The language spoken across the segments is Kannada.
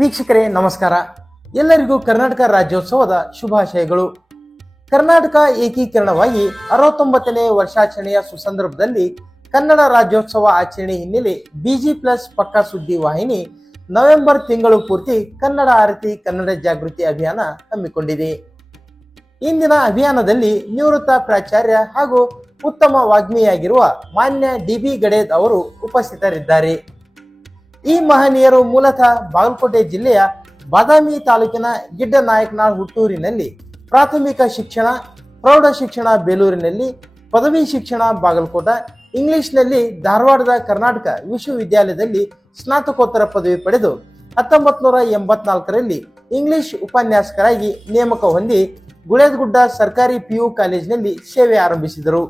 ವೀಕ್ಷಕರೇ ನಮಸ್ಕಾರ. ಎಲ್ಲರಿಗೂ ಕರ್ನಾಟಕ ರಾಜ್ಯೋತ್ಸವದ ಶುಭಾಶಯಗಳು. ಕರ್ನಾಟಕ ಏಕೀಕರಣವಾಗಿ 69ನೇ ವರ್ಷಾಚರಣೆಯ ಸುಸಂದರ್ಭದಲ್ಲಿ ಕನ್ನಡ ರಾಜ್ಯೋತ್ಸವ ಆಚರಣೆ ಹಿನ್ನೆಲೆ ಬಿಜಿ ಪ್ಲಸ್ ಪಕ್ಕಾ ಸುದ್ದಿ ವಾಹಿನಿ ನವೆಂಬರ್ ತಿಂಗಳು ಪೂರ್ತಿ ಕನ್ನಡ ಆರತಿ ಕನ್ನಡ ಜಾಗೃತಿ ಅಭಿಯಾನ ಹಮ್ಮಿಕೊಂಡಿದೆ. ಇಂದಿನ ಅಭಿಯಾನದಲ್ಲಿ ನಿವೃತ್ತ ಪ್ರಾಚಾರ್ಯ ಹಾಗೂ ಉತ್ತಮ ವಾಗ್ಮಿಯಾಗಿರುವ ಮಾನ್ಯ ಡಿ.ಬಿ. ಗಡೇದ್ ಅವರು ಉಪಸ್ಥಿತರಿದ್ದಾರೆ. ಈ ಮಹನೀಯರು ಮೂಲತಃ ಬಾಗಲಕೋಟೆ ಜಿಲ್ಲೆಯ ಬಾದಾಮಿ ತಾಲೂಕಿನ ಗಿಡ್ಡನಾಯಕನಾಳ್ ಹುಟ್ಟೂರಿನಲ್ಲಿ ಪ್ರಾಥಮಿಕ ಶಿಕ್ಷಣ, ಪ್ರೌಢ ಶಿಕ್ಷಣ ಬೇಲೂರಿನಲ್ಲಿ, ಪದವಿ ಶಿಕ್ಷಣ ಬಾಗಲಕೋಟ, ಇಂಗ್ಲಿಷ್ನಲ್ಲಿ ಧಾರವಾಡದ ಕರ್ನಾಟಕ ವಿಶ್ವವಿದ್ಯಾಲಯದಲ್ಲಿ ಸ್ನಾತಕೋತ್ತರ ಪದವಿ ಪಡೆದು 1984ರಲ್ಲಿ ಇಂಗ್ಲಿಷ್ ಉಪನ್ಯಾಸಕರಾಗಿ ನೇಮಕ ಹೊಂದಿ ಗುಳೇದಗುಡ್ಡ ಸರ್ಕಾರಿ PU ಕಾಲೇಜಿನಲ್ಲಿ ಸೇವೆ ಆರಂಭಿಸಿದರು.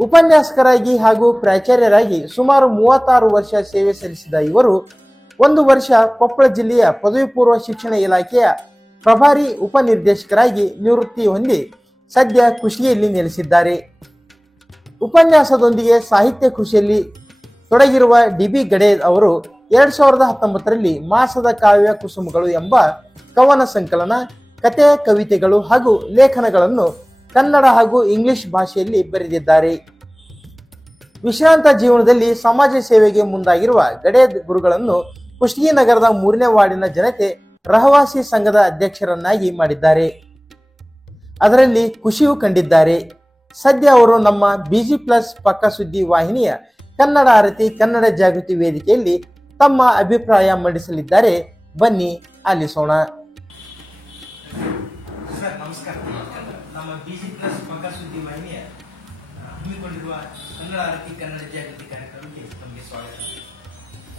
ಉಪನ್ಯಾಸಕರಾಗಿ ಹಾಗೂ ಪ್ರಾಚಾರ್ಯರಾಗಿ ಸುಮಾರು 36 ವರ್ಷ ಸೇವೆ ಸಲ್ಲಿಸಿದ ಇವರು 1 ವರ್ಷ ಕೊಪ್ಪಳ ಜಿಲ್ಲೆಯ ಪದವಿ ಪೂರ್ವ ಶಿಕ್ಷಣ ಇಲಾಖೆಯ ಪ್ರಭಾರಿ ಉಪನಿರ್ದೇಶಕರಾಗಿ ನಿವೃತ್ತಿ ಹೊಂದಿ ಸದ್ಯ ಕೃಷಿಯಲ್ಲಿ ನೆಲೆಸಿದ್ದಾರೆ. ಉಪನ್ಯಾಸದೊಂದಿಗೆ ಸಾಹಿತ್ಯ ಕೃಷಿಯಲ್ಲಿ ತೊಡಗಿರುವ ಡಿ.ಬಿ. ಗಡೇದ್ ಅವರು 2019ರಲ್ಲಿ ಮಾಸದ ಕಾವ್ಯ ಕುಸುಮಗಳು ಎಂಬ ಕವನ ಸಂಕಲನ, ಕತೆ, ಕವಿತೆಗಳು ಹಾಗೂ ಲೇಖನಗಳನ್ನು ಕನ್ನಡ ಹಾಗೂ ಇಂಗ್ಲಿಷ್ ಭಾಷೆಯಲ್ಲಿ ಬರೆದಿದ್ದಾರೆ. ವಿಶ್ರಾಂತ ಜೀವನದಲ್ಲಿ ಸಮಾಜ ಸೇವೆಗೆ ಮುಂದಾಗಿರುವ ಗಡೇದ್ ಗುರುಗಳನ್ನು ಕುಷ್ಟಗಿ ನಗರದ 3ನೇ ವಾರ್ಡಿನ ಜನತೆ ರಹವಾಸಿ ಸಂಘದ ಅಧ್ಯಕ್ಷರನ್ನಾಗಿ ಮಾಡಿದ್ದಾರೆ. ಅದರಲ್ಲಿ ಖುಷಿಯೂ ಕಂಡಿದ್ದಾರೆ. ಸದ್ಯ ಅವರು ನಮ್ಮ ಬಿಜಿ ಪ್ಲಸ್ ಪಕ್ಕಾ ಸುದ್ದಿ ವಾಹಿನಿಯ ಕನ್ನಡ ಆರತಿ ಕನ್ನಡ ಜಾಗೃತಿ ವೇದಿಕೆಯಲ್ಲಿ ತಮ್ಮ ಅಭಿಪ್ರಾಯ ಮಂಡಿಸಲಿದ್ದಾರೆ. ಬನ್ನಿ ಆಲಿಸೋಣ. ಸರ್ ನಮಸ್ಕಾರ. ನಮ್ಮ ಬಿಜಿ ಪ್ಲಸ್ ಪಕ್ಕಾ ಸುದ್ದಿ ವಾಹಿನಿಯ ಹಮ್ಮಿಕೊಂಡಿರುವ ಕನ್ನಡ ಆರತಿ ಕನ್ನಡ ಜಾಗೃತಿ ಕಾರ್ಯಕ್ರಮಕ್ಕೆ ತಮಗೆ ಸ್ವಾಗತ.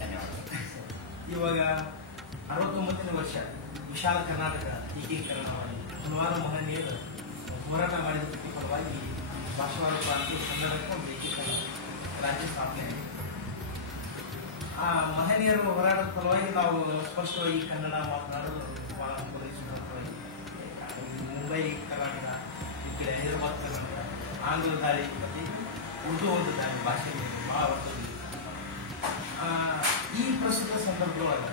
ಧನ್ಯವಾದ. ಇವಾಗ 69ನೇ ವರ್ಷ ವಿಶಾಲ ಕರ್ನಾಟಕ ಏಕೀಕರಣವಾಗಿ ಹಲವಾರು ಮಹನೀಯರು ಹೋರಾಟ ಮಾಡಿದ ಪ್ರತಿಫಲವಾಗಿ ಭಾಷಾವಾರು ಪ್ರಾಂತ್ಯ ಕನ್ನಡಕ್ಕೆ ಒಂದು ಏಕೀಕರಣ ರಾಜ್ಯ ಸ್ಥಾಪನೆ ಆಗಿದೆ. ಆ ಮಹನೀಯರು ಹೋರಾಟದ ಫಲವಾಗಿ ನಾವು ಸ್ಪಷ್ಟವಾಗಿ ಕನ್ನಡ ಮಾತನಾಡಲು ಬಹಳ ಅನುಕೂಲಿಸುತ್ತದೆ. ಮುಂಬೈ ಕರ್ನಾಟಕ, ಈ ಕಡೆ ಹೈದರಾಬಾದ್ ಕರ್ನಾಟಕ, ಆಂಗ್ಲ ದಾಳಿ ಮತ್ತು ಉರ್ದು ಒಂದು ದಾಳಿ ಭಾಷೆಯಲ್ಲಿ ಬಹಳ ಒತ್ತು. ಈ ಪ್ರಸ್ತುತ ಸಂದರ್ಭದೊಳಗೆ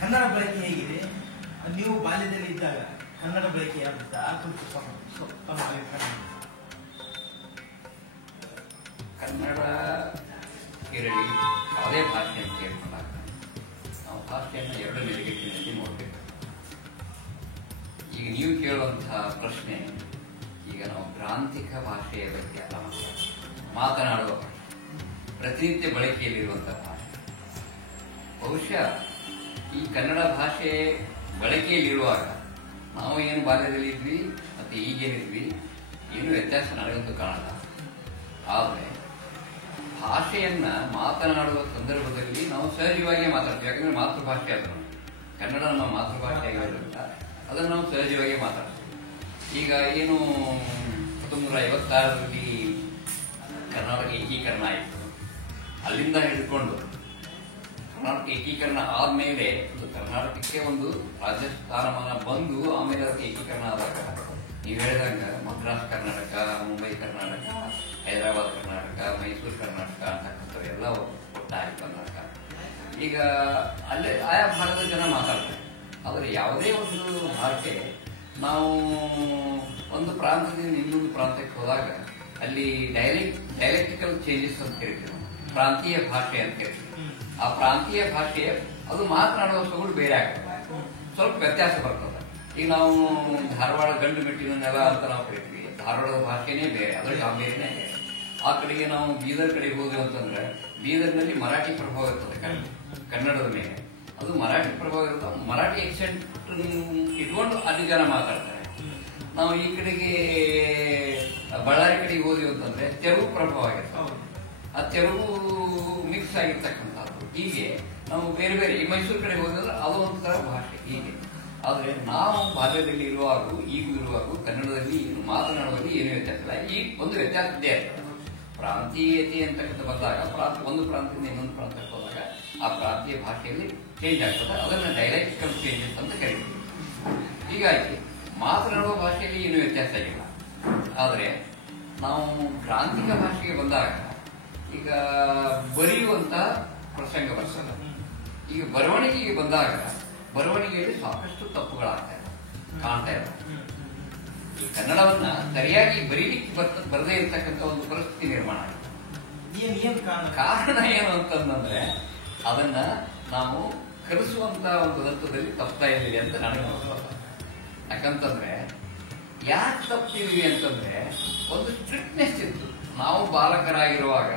ಕನ್ನಡ ಬಳಕೆ ಹೇಗಿದೆ, ನೀವು ಬಾಲ್ಯದಲ್ಲಿ ಇದ್ದಾಗ ಕನ್ನಡ ಬಳಕೆ ಆಗುತ್ತೆ ಆ ಕುರಿತು ತಮ್ಮ ಅಭಿಪ್ರಾಯ. ಕನ್ನಡ ಕೇರಳಿ ಯಾವುದೇ ಭಾಷೆಯನ್ನು ಕೇಳ್ಕೊಂಡಾಗ ನಾವು ಭಾಷೆಯನ್ನು ಎರಡು ನೆಲೆಗಟ್ಟಿನಲ್ಲಿ ನೋಡಬೇಕು. ಈಗ ನೀವು ಕೇಳುವಂತಹ ಪ್ರಶ್ನೆ, ಈಗ ನಾವು ಪ್ರಾಂತಿಕ ಭಾಷೆಯ ಬಗ್ಗೆ ಅಲ್ಲ ಮಾತನಾಡುವ ಭಾಷೆ, ಪ್ರತಿನಿತ್ಯ ಬಳಕೆಯಲ್ಲಿರುವಂತಹ ಭಾಷೆ. ಬಹುಶಃ ಈ ಕನ್ನಡ ಭಾಷೆ ಬಳಕೆಯಲ್ಲಿರುವಾಗ ನಾವು ಏನು ಬಾಲ್ಯದಲ್ಲಿ ಇದ್ವಿ ಮತ್ತು ಈಗೇನಿದ್ವಿ ಏನು ವ್ಯತ್ಯಾಸ ನನಗಂತೂ ಕಾಣಲ್ಲ. ಆದರೆ ಭಾಷೆಯನ್ನ ಮಾತನಾಡುವ ಸಂದರ್ಭದಲ್ಲಿ ನಾವು ಸಹಜವಾಗಿ ಮಾತಾಡ್ತೀವಿ. ಯಾಕಂದ್ರೆ ಮಾತೃಭಾಷೆ ಅದು, ಕನ್ನಡ ನಮ್ಮ ಮಾತೃಭಾಷೆ ಆಗಿರೋದ್ರಿಂದ ಅದನ್ನು ನಾವು ಸಹಜವಾಗಿ ಮಾತಾಡ್ತೀವಿ. ಈಗ ಏನು 1956ರಲ್ಲಿ ಕರ್ನಾಟಕ ಏಕೀಕರಣ ಆಯಿತು, ಅಲ್ಲಿಂದ ಹಿಡ್ಕೊಂಡು ಕರ್ನಾಟಕ ಏಕೀಕರಣ ಆದ್ಮೇಲೆ ಕರ್ನಾಟಕಕ್ಕೆ ಒಂದು ರಾಜ್ಯ ಸ್ಥಾನಮಾನ ಬಂದು ಆಮೇಲೆ ಅದಕ್ಕೆ ಏಕೀಕರಣ ಆದಾಗ ನೀವು ಹೇಳಿದಂಗ ಮದ್ರಾಸ್ ಕರ್ನಾಟಕ, ಮುಂಬೈ ಕರ್ನಾಟಕ, ಹೈದರಾಬಾದ್ ಕರ್ನಾಟಕ, ಮೈಸೂರು ಕರ್ನಾಟಕ ಅಂತಕ್ಕಂಥದ್ದು ಎಲ್ಲ ಒಟ್ಟಾಗಿ ಬಂದಾಗ ಈಗ ಅಲ್ಲೇ ಆಯಾ ಭಾಗದ ಜನ ಮಾತಾಡ್ತಾರೆ. ಆದರೆ ಯಾವುದೇ ಒಂದು ಭಾಷೆ ನಾವು ಒಂದು ಪ್ರಾಂತದಿಂದ ಇನ್ನೊಂದು ಪ್ರಾಂತ್ಯಕ್ಕೆ ಹೋದಾಗ ಅಲ್ಲಿ ಡೈಲೆಕ್ಟಿಕಲ್ ಚೇಂಜಸ್ ಅಂತ ಕರಿತೀವಿ, ಪ್ರಾಂತೀಯ ಭಾಷೆ ಅಂತ ಕರಿತೀವಿ. ಆ ಪ್ರಾಂತೀಯ ಭಾಷೆ ಅದು ಮಾತನಾಡುವ ಸೊಗಡು ಬೇರೆ ಆಗ್ತದೆ, ಸ್ವಲ್ಪ ವ್ಯತ್ಯಾಸ ಬರ್ತದೆ. ಈಗ ನಾವು ಧಾರವಾಡ ಗಂಡು ಮೆಟ್ಟಿನ ನೆಲ ಅಂತ ನಾವು ಕರಿತೀವಿ, ಧಾರವಾಡದ ಭಾಷೆನೇ ಬೇರೆ, ಅದರ ಗಾಂಭೀರ್ಯನೇ ಬೇರೆ. ಆ ಕಡೆಗೆ ನಾವು ಬೀದರ್ ಕಡೆಗೆ ಹೋದ್ವಿ ಅಂತಂದ್ರೆ ಬೀದರ್ನಲ್ಲಿ ಮರಾಠಿ ಪ್ರಭಾವ ಇರ್ತದೆ ಕನ್ನಡದ ಮೇಲೆ, ಅದು ಮರಾಠಿ ಪ್ರಭಾವ ಇರ್ತದೆ. ಮರಾಠಿ ಎಕ್ಸೆಂಟ್ ಇಟ್ಕೊಂಡು ಅಲ್ಲಿ ಜನ ಮಾತಾಡ್ತಾರೆ. ನಾವು ಈ ಕಡೆಗೆ ಬಳ್ಳಾರಿ ಕಡೆಗೆ ಹೋದ್ವಿ ಅಂತಂದ್ರೆ ತೆಲುಗು ಪ್ರಭಾವ ಆಗಿರ್ತದೆ, ಆ ತೆಲುಗು ಮಿಕ್ಸ್ ಆಗಿರ್ತಕ್ಕಂಥದ್ದು. ಹೀಗೆ ನಾವು ಬೇರೆ ಬೇರೆ ಈ ಮೈಸೂರು ಕಡೆ ಹೋದ್ರೆ ಅದು ಒಂಥರ ಭಾಷೆ ಹೀಗೆ. ಆದ್ರೆ ನಾವು ಬಾಲ್ಯದಲ್ಲಿ ಇರುವಾಗೂ ಈಗ ಇರುವಾಗೂ ಕನ್ನಡದಲ್ಲಿ ಮಾತನಾಡುವಲ್ಲಿ ಏನು ವ್ಯತ್ಯಾಸ ಇಲ್ಲ. ಈ ಒಂದು ವ್ಯತ್ಯಾಸ ಇದ್ದೇ ಆಗ್ತದೆ. ಪ್ರಾಂತೀಯತೆ ಅಂತಕ್ಕಂಥ ಬಂದಾಗ ಒಂದು ಪ್ರಾಂತ್ಯದಿಂದ ಇನ್ನೊಂದು ಪ್ರಾಂತ್ಯಕ್ಕೆ ಹೋದಾಗ ಆ ಪ್ರಾಂತೀಯ ಭಾಷೆಯಲ್ಲಿ ಚೇಂಜ್ ಆಗ್ತದೆ. ಅದನ್ನ ಡೈಲೆಕ್ಟಿಕಲ್ ಚೇಂಜಸ್ ಅಂತ ಕರೀತೀವಿ. ಹೀಗಾಗಿ ಮಾತನಾಡುವ ಭಾಷೆಯಲ್ಲಿ ಏನು ವ್ಯತ್ಯಾಸ ಆಗಿಲ್ಲ. ಆದರೆ ನಾವು ಪ್ರಾಂತಿಕ ಭಾಷೆಗೆ ಬಂದಾಗ ಈಗ ಬರೆಯುವಂತ ಪ್ರಸಂಗ ಬರ್ತದೆ. ಈಗ ಬರವಣಿಗೆಗೆ ಬಂದಾಗ ಬರವಣಿಗೆಯಲ್ಲಿ ಸಾಕಷ್ಟು ತಪ್ಪುಗಳಾಗ್ತಾ ಇದೆ, ಕಾಣ್ತಾ ಇದೆ. ಈ ಕನ್ನಡವನ್ನ ಸರಿಯಾಗಿ ಬರೀಲಿಕ್ಕೆ ಬರದೇ ಇರ್ತಕ್ಕಂಥ ಒಂದು ಪರಿಸ್ಥಿತಿ ನಿರ್ಮಾಣ ಆಗಿದೆ. ಕಾರಣ ಏನು ಅಂತಂದ್ರೆ ಅದನ್ನ ನಾವು ಕಲಿಸುವಂತ ಒಂದು ಹಂತದಲ್ಲಿ ತಪ್ತಾ ಇದ್ದೀವಿ ಅಂತ ನನಗೆ ಅನಿಸ್ತದೆ. ಯಾಕಂತಂದ್ರೆ ಯಾಕೆ ತಪ್ಪಿದೀವಿ ಅಂತಂದ್ರೆ ಒಂದು ಸ್ಟ್ರಿಕ್ಟ್ನೆಸ್ ಇತ್ತು. ನಾವು ಬಾಲಕರಾಗಿರುವಾಗ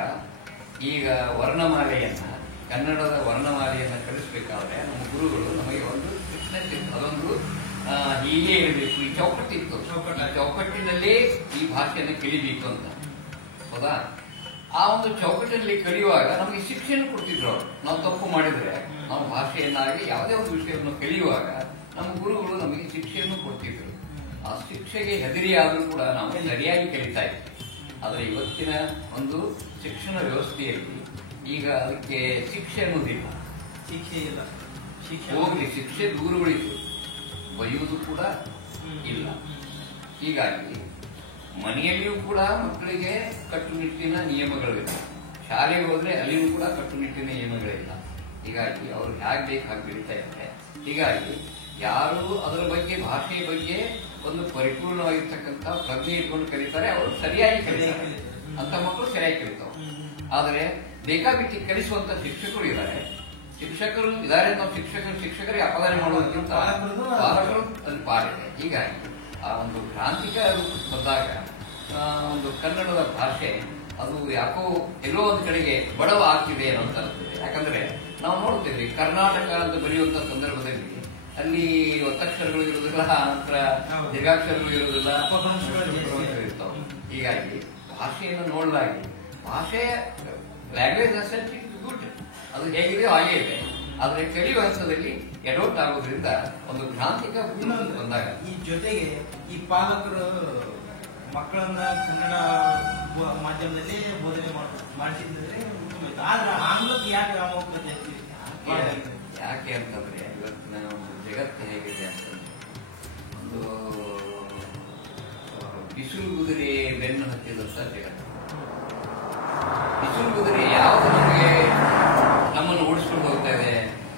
ಈಗ ವರ್ಣಮಾಲೆಯನ್ನ, ಕನ್ನಡದ ವರ್ಣಮಾಲೆಯನ್ನ ಕಲಿಸ್ಬೇಕಾದ್ರೆ ನಮ್ಮ ಗುರುಗಳು ನಮಗೆ ಒಂದು ಸ್ಟ್ರಿಕ್ಟ್ನೆಸ್ ಇತ್ತು. ಅದೊಂದು ಹೀಗೆ ಇರಬೇಕು, ಈ ಚೌಕಟ್ಟಿತ್ತು, ಈ ಚೌಕಟ್ಟಿನಲ್ಲೇ ಈ ಭಾಷೆಯನ್ನು ಕಲಿಬೇಕು ಅಂತ. ಹೌದಾ? ಆ ಒಂದು ಚೌಕಟ್ಟಿನಲ್ಲಿ ಕಲಿಯುವಾಗ ನಮಗೆ ಶಿಕ್ಷೆಯನ್ನು ಕೊಡ್ತಿದ್ರು ಅವರು. ನಾವು ತಪ್ಪು ಮಾಡಿದ್ರೆ, ನಾವು ಭಾಷೆಯನ್ನಾಗಿ ಯಾವುದೇ ಒಂದು ವಿಷಯವನ್ನು ಕಲಿಯುವಾಗ ನಮ್ಮ ಗುರುಗಳು ನಮಗೆ ಶಿಕ್ಷೆಯನ್ನು ಕೊಡ್ತಿದ್ರು. ಆ ಶಿಕ್ಷೆಗೆ ಹೆದರಿಯಾದರೂ ಕೂಡ ನಾವು ಸರಿಯಾಗಿ ಕಲಿತಾ ಇದ್ವಿ. ಆದರೆ ಇವತ್ತಿನ ಒಂದು ಶಿಕ್ಷಣ ವ್ಯವಸ್ಥೆಯಲ್ಲಿ ಈಗ ಅದಕ್ಕೆ ಶಿಕ್ಷೆ ಅನ್ನೋದಿಲ್ಲ. ಶಿಕ್ಷೆ ಇಲ್ಲ, ಹೋಗ್ಲಿ, ಶಿಕ್ಷೆ ದೂರ ಉಳಿತು, ಬೈಯುವುದು ಕೂಡ ಇಲ್ಲ. ಹೀಗಾಗಿ ಮನೆಯಲ್ಲಿಯೂ ಕೂಡ ಮಕ್ಕಳಿಗೆ ಕಟ್ಟುನಿಟ್ಟಿನ ನಿಯಮಗಳಿಲ್ಲ. ಶಾಲೆಗೆ ಹೋದ್ರೆ ಅಲ್ಲಿಯೂ ಕೂಡ ಕಟ್ಟುನಿಟ್ಟಿನ ನಿಯಮಗಳಿಲ್ಲ. ಹೀಗಾಗಿ ಅವರು ಹೇಗೆ ಬೇಕು ಹಾಗೆ ಬೆಳೀತಾ ಇದ್ದಾರೆ. ಹೀಗಾಗಿ ಯಾರು ಅದರ ಬಗ್ಗೆ, ಭಾಷೆಯ ಬಗ್ಗೆ ಒಂದು ಪರಿಪೂರ್ಣವಾಗಿರ್ತಕ್ಕಂಥ ಪ್ರಜ್ಞೆ ಇಟ್ಕೊಂಡು ಕಲಿತಾರೆ, ಅವರು ಸರಿಯಾಗಿ ಕಲಿತಾರೆ. ಅಂತ ಮಕ್ಕಳು ಸರಿಯಾಗಿ ಕಲಿತಾವೆ. ಆದರೆ ಬೇಕಾಬಿಟ್ಟಿ ಕಲಿಸುವಂತ ಶಿಕ್ಷಕರು ಇದ್ದಾರೆ. ಶಿಕ್ಷಕರು ಇದ್ದಾರೆ, ನಾವು ಶಿಕ್ಷಕರಿಗೆ ಅಪದಾನ ಮಾಡುವುದಕ್ಕಿಂತ ಪಾಲಕರು ಅಲ್ಲಿ ಪಾಲಿದೆ. ಹೀಗಾಗಿ ಆ ಒಂದು ಕ್ರಾಂತಿಕ ಬಂದಾಗ ಒಂದು ಕನ್ನಡದ ಭಾಷೆ ಅದು ಯಾಕೋ ಎಲ್ಲೋ ಒಂದು ಕಡೆಗೆ ಬಡವ ಆಗ್ತಿದೆ ಅಂತ ಅನಿಸ್ತದೆ. ಯಾಕಂದ್ರೆ ನಾವು ನೋಡ್ತೇವೆ ಕರ್ನಾಟಕ ಅಂತ ಬರೆಯುವಂತ ಸಂದರ್ಭದಲ್ಲಿ ಅಲ್ಲಿ ಒತ್ತಕ್ಷರಗಳು ಇರುವುದಿಲ್ಲ, ನಂತರ ದೀರ್ಘಾಕ್ಷರಗಳು ಇರುವುದಿಲ್ಲ, ಇರ್ತಾವೆ. ಹೀಗಾಗಿ ಭಾಷೆಯನ್ನು ನೋಡಲಾಗಿ ಭಾಷೆ ಲ್ಯಾಂಗ್ವೇಜ್ ಅಸೆಟ್ ಗುಡ್, ಅದು ಹೇಗಿದೆಯೋ ಹಾಗೇ ಇದೆ. ಆದ್ರೆ ಕಲಿಯುವ ಹಂತದಲ್ಲಿ ಎಡೋಟ್ ಆಗೋದ್ರಿಂದ ಒಂದು ಕ್ರಾಂತಿಕ ಬಂದಾಗ ಈ ಜೊತೆಗೆ ಈ ಪಾಲಕರು ಮಕ್ಕಳನ್ನ ಕನ್ನಡ ಮಾಧ್ಯಮದಲ್ಲಿ ಬೋಧನೆ ಮಾಡಿಸಿದ್ರೆ ಆದ್ರೆ ಆಂಗ್ಲಕ್ಕೆ ಯಾಕೆ ಯಾಕೆ ಅಂತಂದ್ರೆ ಇವತ್ತಿನ ಒಂದು ಜಗತ್ತು ಹೇಗಿದೆ ಅಂತಂದ್ರೆ ಒಂದು ಬಿಸಿಲು ಕುದುರೆ ಬೆನ್ನು ಹತ್ತಿದಂತ ಜಗತ್ತು. ಬಿಸಿಲು ಕುದುರೆ ಯಾವುದು ನಮಗೆ ನಮ್ಮನ್ನು ಓಡಿಸ್ಕೊಂಡು ಹೋಗ್ತಾ ಇದೆ,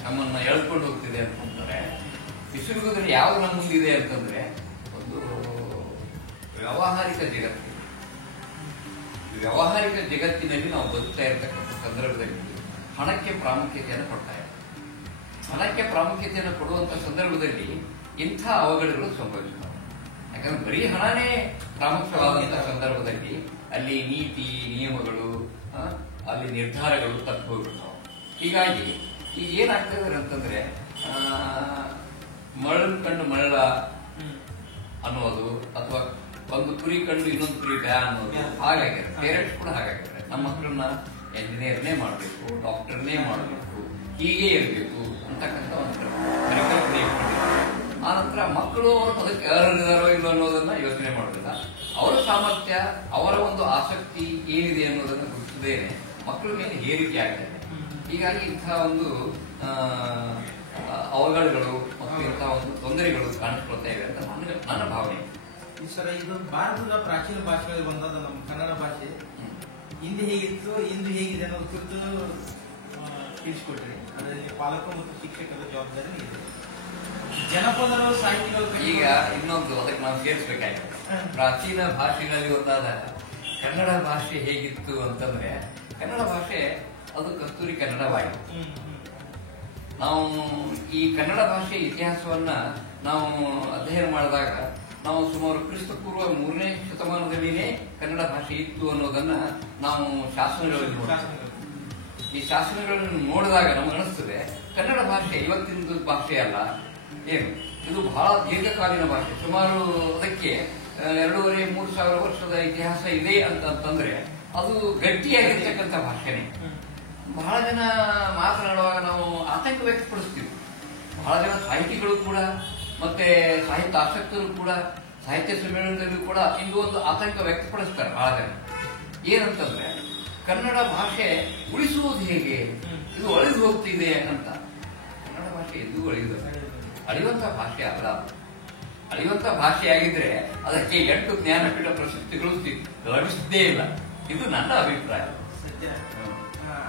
ನಮ್ಮನ್ನ ಎಳ್ಕೊಂಡು ಹೋಗ್ತಿದೆ ಅಂತಂದ್ರೆ, ಬಿಸಿಲು ಕುದುರೆ ಯಾವ್ದು ನಮ್ಮ ಮುಂದಿದೆ ಅಂತಂದ್ರೆ ಒಂದು ವ್ಯಾವಹಾರಿಕ ಜಗತ್ತು. ವ್ಯಾವಹಾರಿಕ ಜಗತ್ತಿನಲ್ಲಿ ನಾವು ಬದುಕ್ತಾ ಇರತಕ್ಕಂಥ ಸಂದರ್ಭದಲ್ಲಿ ಹಣಕ್ಕೆ ಪ್ರಾಮುಖ್ಯತೆಯನ್ನು ಕೊಡ್ತಾ ಇದ್ದಾರೆ. ಹಣಕ್ಕೆ ಪ್ರಾಮುಖ್ಯತೆಯನ್ನು ಕೊಡುವಂತ ಸಂದರ್ಭದಲ್ಲಿ ಇಂಥ ಅವಘಡಗಳು ಸಂಭವಿಸುತ್ತವೆ. ಯಾಕಂದ್ರೆ ಬರೀ ಹಣನೇ ಪ್ರಾಮುಖ್ಯವಾದಂತಹ ಸಂದರ್ಭದಲ್ಲಿ ಅಲ್ಲಿ ನೀತಿ ನಿಯಮಗಳು, ಅಲ್ಲಿ ನಿರ್ಧಾರಗಳು ತಪ್ಪು ಹೋಗ್ಬಿಡ್ತಾವೆ. ಹೀಗಾಗಿ ಈಗ ಏನಾಗ್ತದೆ ಅಂತಂದ್ರೆ ಮರಳು ಕಂಡು ಮರಳ ಅನ್ನೋದು, ಅಥವಾ ಒಂದು ಕುರಿ ಕಂಡು ಇನ್ನೊಂದು ಕುರಿ ಬ್ಯಾ ಅನ್ನೋದು ಹಾಗಾಗಿದೆ. ಪೇರೆಂಟ್ಸ್ ಕೂಡ ಹಾಗಾಗಿದ್ದಾರೆ. ನಮ್ಮ ಮಕ್ಕಳನ್ನ ಎಂಜಿನಿಯರ್ನೇ ಮಾಡಬೇಕು, ಡಾಕ್ಟರ್ನೇ ಮಾಡಬೇಕು, ಹೀಗೆ ಇರಬೇಕು ಅಂತಕ್ಕಂಥ ಒಂದು ಪರಿಕಲ್ಪನೆ ಇಟ್ಕೊಂಡಿದ್ದಾರೆ. ಆ ನಂತರ ಮಕ್ಕಳು ಅದಕ್ಕೆ ಅರ್ಹರಿದಾರೋ ಇಲ್ಲೋ ಅನ್ನೋದನ್ನ ಯೋಚನೆ ಮಾಡೋದಿಲ್ಲ. ಅವರ ಸಾಮರ್ಥ್ಯ, ಅವರ ಒಂದು ಆಸಕ್ತಿ ಏನಿದೆ ಅನ್ನೋದನ್ನ ಗುರುತಿಸದೇನೆ ಮಕ್ಕಳ ಮೇಲೆ ಹೇರಿಕೆ ಆಗ್ತಾ ಇದೆ. ಹೀಗಾಗಿ ಇಂತಹ ಒಂದು ಅವಘಡಗಳು ಮತ್ತು ಇಂತಹ ಒಂದು ತೊಂದರೆಗಳು ಕಾಣಿಸ್ಕೊಳ್ತಾ ಇವೆ ಅಂತ ನನ್ನ ಭಾವನೆ. ಸರ್, ಇದು ಭಾರತದ ಪ್ರಾಚೀನ ಭಾಷೆಗಳಲ್ಲಿ ಬಂದಾದ ನಮ್ಮ ಕನ್ನಡ ಭಾಷೆ ಹಿಂದೆ ಹೇಗಿತ್ತು, ಇಂದು ಹೇಗಿದೆ ಅನ್ನೋ ಕುರಿತು ತಿಳಿಸ್ಕೊಟ್ರಿ. ಅದರಲ್ಲಿ ಪಾಲಕ ಮತ್ತು ಶಿಕ್ಷಕರ ಜವಾಬ್ದಾರಿ ಇದೆ. ಜನಪದರು, ಸಾಹಿತಿಗಳು ಈಗ ಇನ್ನೊಂದು ಅದಕ್ಕೆ ನಾವು ಸೇರಿಸಬೇಕಾಗಿದೆ. ಪ್ರಾಚೀನ ಭಾಷೆಗಳಲ್ಲಿ ಒಂದಾದ ಕನ್ನಡ ಭಾಷೆ ಹೇಗಿತ್ತು ಅಂತಂದ್ರೆ, ಕನ್ನಡ ಭಾಷೆ ಅದು ಕಸ್ತೂರಿ ಕನ್ನಡವಾಯಿತು. ನಾವು ಈ ಕನ್ನಡ ಭಾಷೆ ಇತಿಹಾಸವನ್ನ ನಾವು ಅಧ್ಯಯನ ಮಾಡಿದಾಗ ನಾವು ಸುಮಾರು ಕ್ರಿಸ್ತ ಪೂರ್ವ 3ನೇ ಶತಮಾನದಲ್ಲಿನೇ ಕನ್ನಡ ಭಾಷೆ ಇತ್ತು ಅನ್ನೋದನ್ನ ನಾವು ಶಾಸನಗಳಲ್ಲಿ ನೋಡ್ತೀವಿ. ಈ ಶಾಸನಗಳನ್ನು ನೋಡಿದಾಗ ನಮ್ಗೆ ಅನಿಸ್ತದೆ ಕನ್ನಡ ಭಾಷೆ ಇವತ್ತಿನ ಭಾಷೆ ಅಲ್ಲ, ಏನು ಇದು ಬಹಳ ದೀರ್ಘಕಾಲೀನ ಭಾಷೆ. ಸುಮಾರು ಅದಕ್ಕೆ 2,500-3 ಸಾವಿರ ವರ್ಷದ ಇತಿಹಾಸ ಇದೆ ಅಂತಂದ್ರೆ ಅದು ಗಟ್ಟಿಯಾಗಿರ್ತಕ್ಕಂಥ ಭಾಷೆನೇ. ಬಹಳ ಜನ ಮಾತನಾಡುವಾಗ ನಾವು ಆತಂಕ ವ್ಯಕ್ತಪಡಿಸ್ತೀವಿ. ಬಹಳ ಜನ ಸಾಹಿತಿಗಳು ಕೂಡ ಮತ್ತೆ ಸಾಹಿತ್ಯ ಆಸಕ್ತರು ಕೂಡ ಸಾಹಿತ್ಯ ಸಮ್ಮೇಳನದಲ್ಲೂ ಕೂಡ ಇಂದು ಒಂದು ಆತಂಕ ವ್ಯಕ್ತಪಡಿಸ್ತಾರೆ ಬಹಳ ಜನ. ಏನಂತಂದ್ರೆ ಕನ್ನಡ ಭಾಷೆ ಉಳಿಸುವುದು ಹೇಗೆ, ಇದು ಅಳಿದು ಹೋಗ್ತಿದೆ ಅಂತ. ಕನ್ನಡ ಭಾಷೆ ಎಂದೂ ಅಳಿಯುವಂತ ಭಾಷೆ ಅಲ್ಲ. ಅಳಿಯುವಂತ ಭಾಷೆ ಆಗಿದ್ರೆ ಅದಕ್ಕೆ 8 ಜ್ಞಾನಪೀಠ ಪ್ರಶಸ್ತಿಗಳು ಲಭಿಸದೇ ಇಲ್ಲ. ಇದು ನನ್ನ ಅಭಿಪ್ರಾಯ.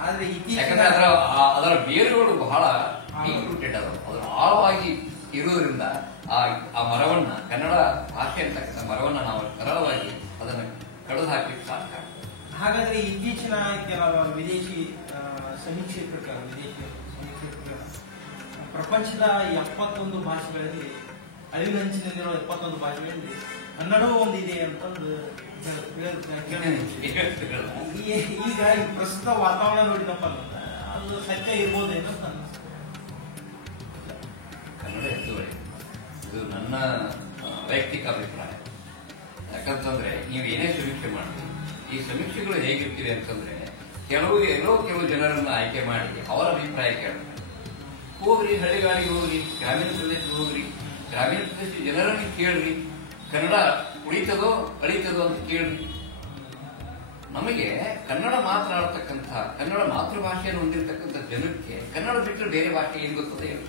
ಆದ್ರೆ ಯಾಕಂದ್ರೆ ಅದರ ಬೇರುಗಳು ಬಹಳ ಡೀಪ್ ರೂಟೆಡ್ ಅದು ಆಳವಾಗಿ ಇರುವುದರಿಂದ ಆ ಮರವನ್ನ ಕನ್ನಡ ಭಾಷೆ ಅಂತಕ್ಕಂಥ ಮರವನ್ನ ನಾವು ಸರಳವಾಗಿ ಅದನ್ನು ಕಡಿದು ಹಾಕಲಿಕ್ಕೆ ಸಾಧ್ಯ. ಹಾಗಾದ್ರೆ ಇತ್ತೀಚಿನ ಕೆಲವು ವಿದೇಶಿ ಸಮೀಕ್ಷೆ ಪ್ರಕಾರ ಪ್ರಪಂಚದ 71 ಭಾಷೆಗಳಲ್ಲಿ ಅಳಿವಿನಂಚಿನಲ್ಲಿರುವ 71 ಭಾಷೆಗಳಲ್ಲಿ ಕನ್ನಡವೂ ಒಂದಿದೆ ಅಂತಂದು ಈಗ ಪ್ರಸ್ತುತ ವಾತಾವರಣ ನೋಡಿದಪ್ಪ ಅದು ಸತ್ಯ ಇರ್ಬೋದೇನೋ ಅಂತ ಕನ್ನಡ ಹೆಚ್ಚುವರಿ ಇದು ನನ್ನ ವೈಯಕ್ತಿಕ ಅಭಿಪ್ರಾಯ. ಯಾಕಂತಂದ್ರೆ ನೀವು ಏನೇ ಸಮೀಕ್ಷೆ ಮಾಡಿ ಈ ಸಮೀಕ್ಷೆಗಳು ಹೇಗಿರ್ತಿವೆ ಅಂತಂದ್ರೆ ಕೆಲವು ಜನರನ್ನ ಆಯ್ಕೆ ಮಾಡಿ ಅವರ ಅಭಿಪ್ರಾಯ ಕೇಳ್ತಾರೆ. ಹೋಗ್ರಿ, ಹಳ್ಳಿಗಾಡಿಗೆ ಹೋಗ್ರಿ, ಗ್ರಾಮೀಣ ಪ್ರದೇಶಕ್ಕೆ ಹೋಗ್ರಿ, ಗ್ರಾಮೀಣ ಪ್ರದೇಶ ಜನರನ್ನು ಕೇಳ್ರಿ, ಕನ್ನಡ ಉಳಿತದೋ ಅಳಿತದೋ ಅಂತ ಕೇಳ್ರಿ. ನಮಗೆ ಕನ್ನಡ ಮಾತನಾಡ್ತಕ್ಕಂಥ ಕನ್ನಡ ಮಾತೃಭಾಷೆಯನ್ನು ಹೊಂದಿರತಕ್ಕಂಥ ಜನಕ್ಕೆ ಕನ್ನಡ ಬಿಟ್ಟರೆ ಬೇರೆ ಭಾಷೆ ಏನ್ ಗೊತ್ತದೆ ಹೇಳಿ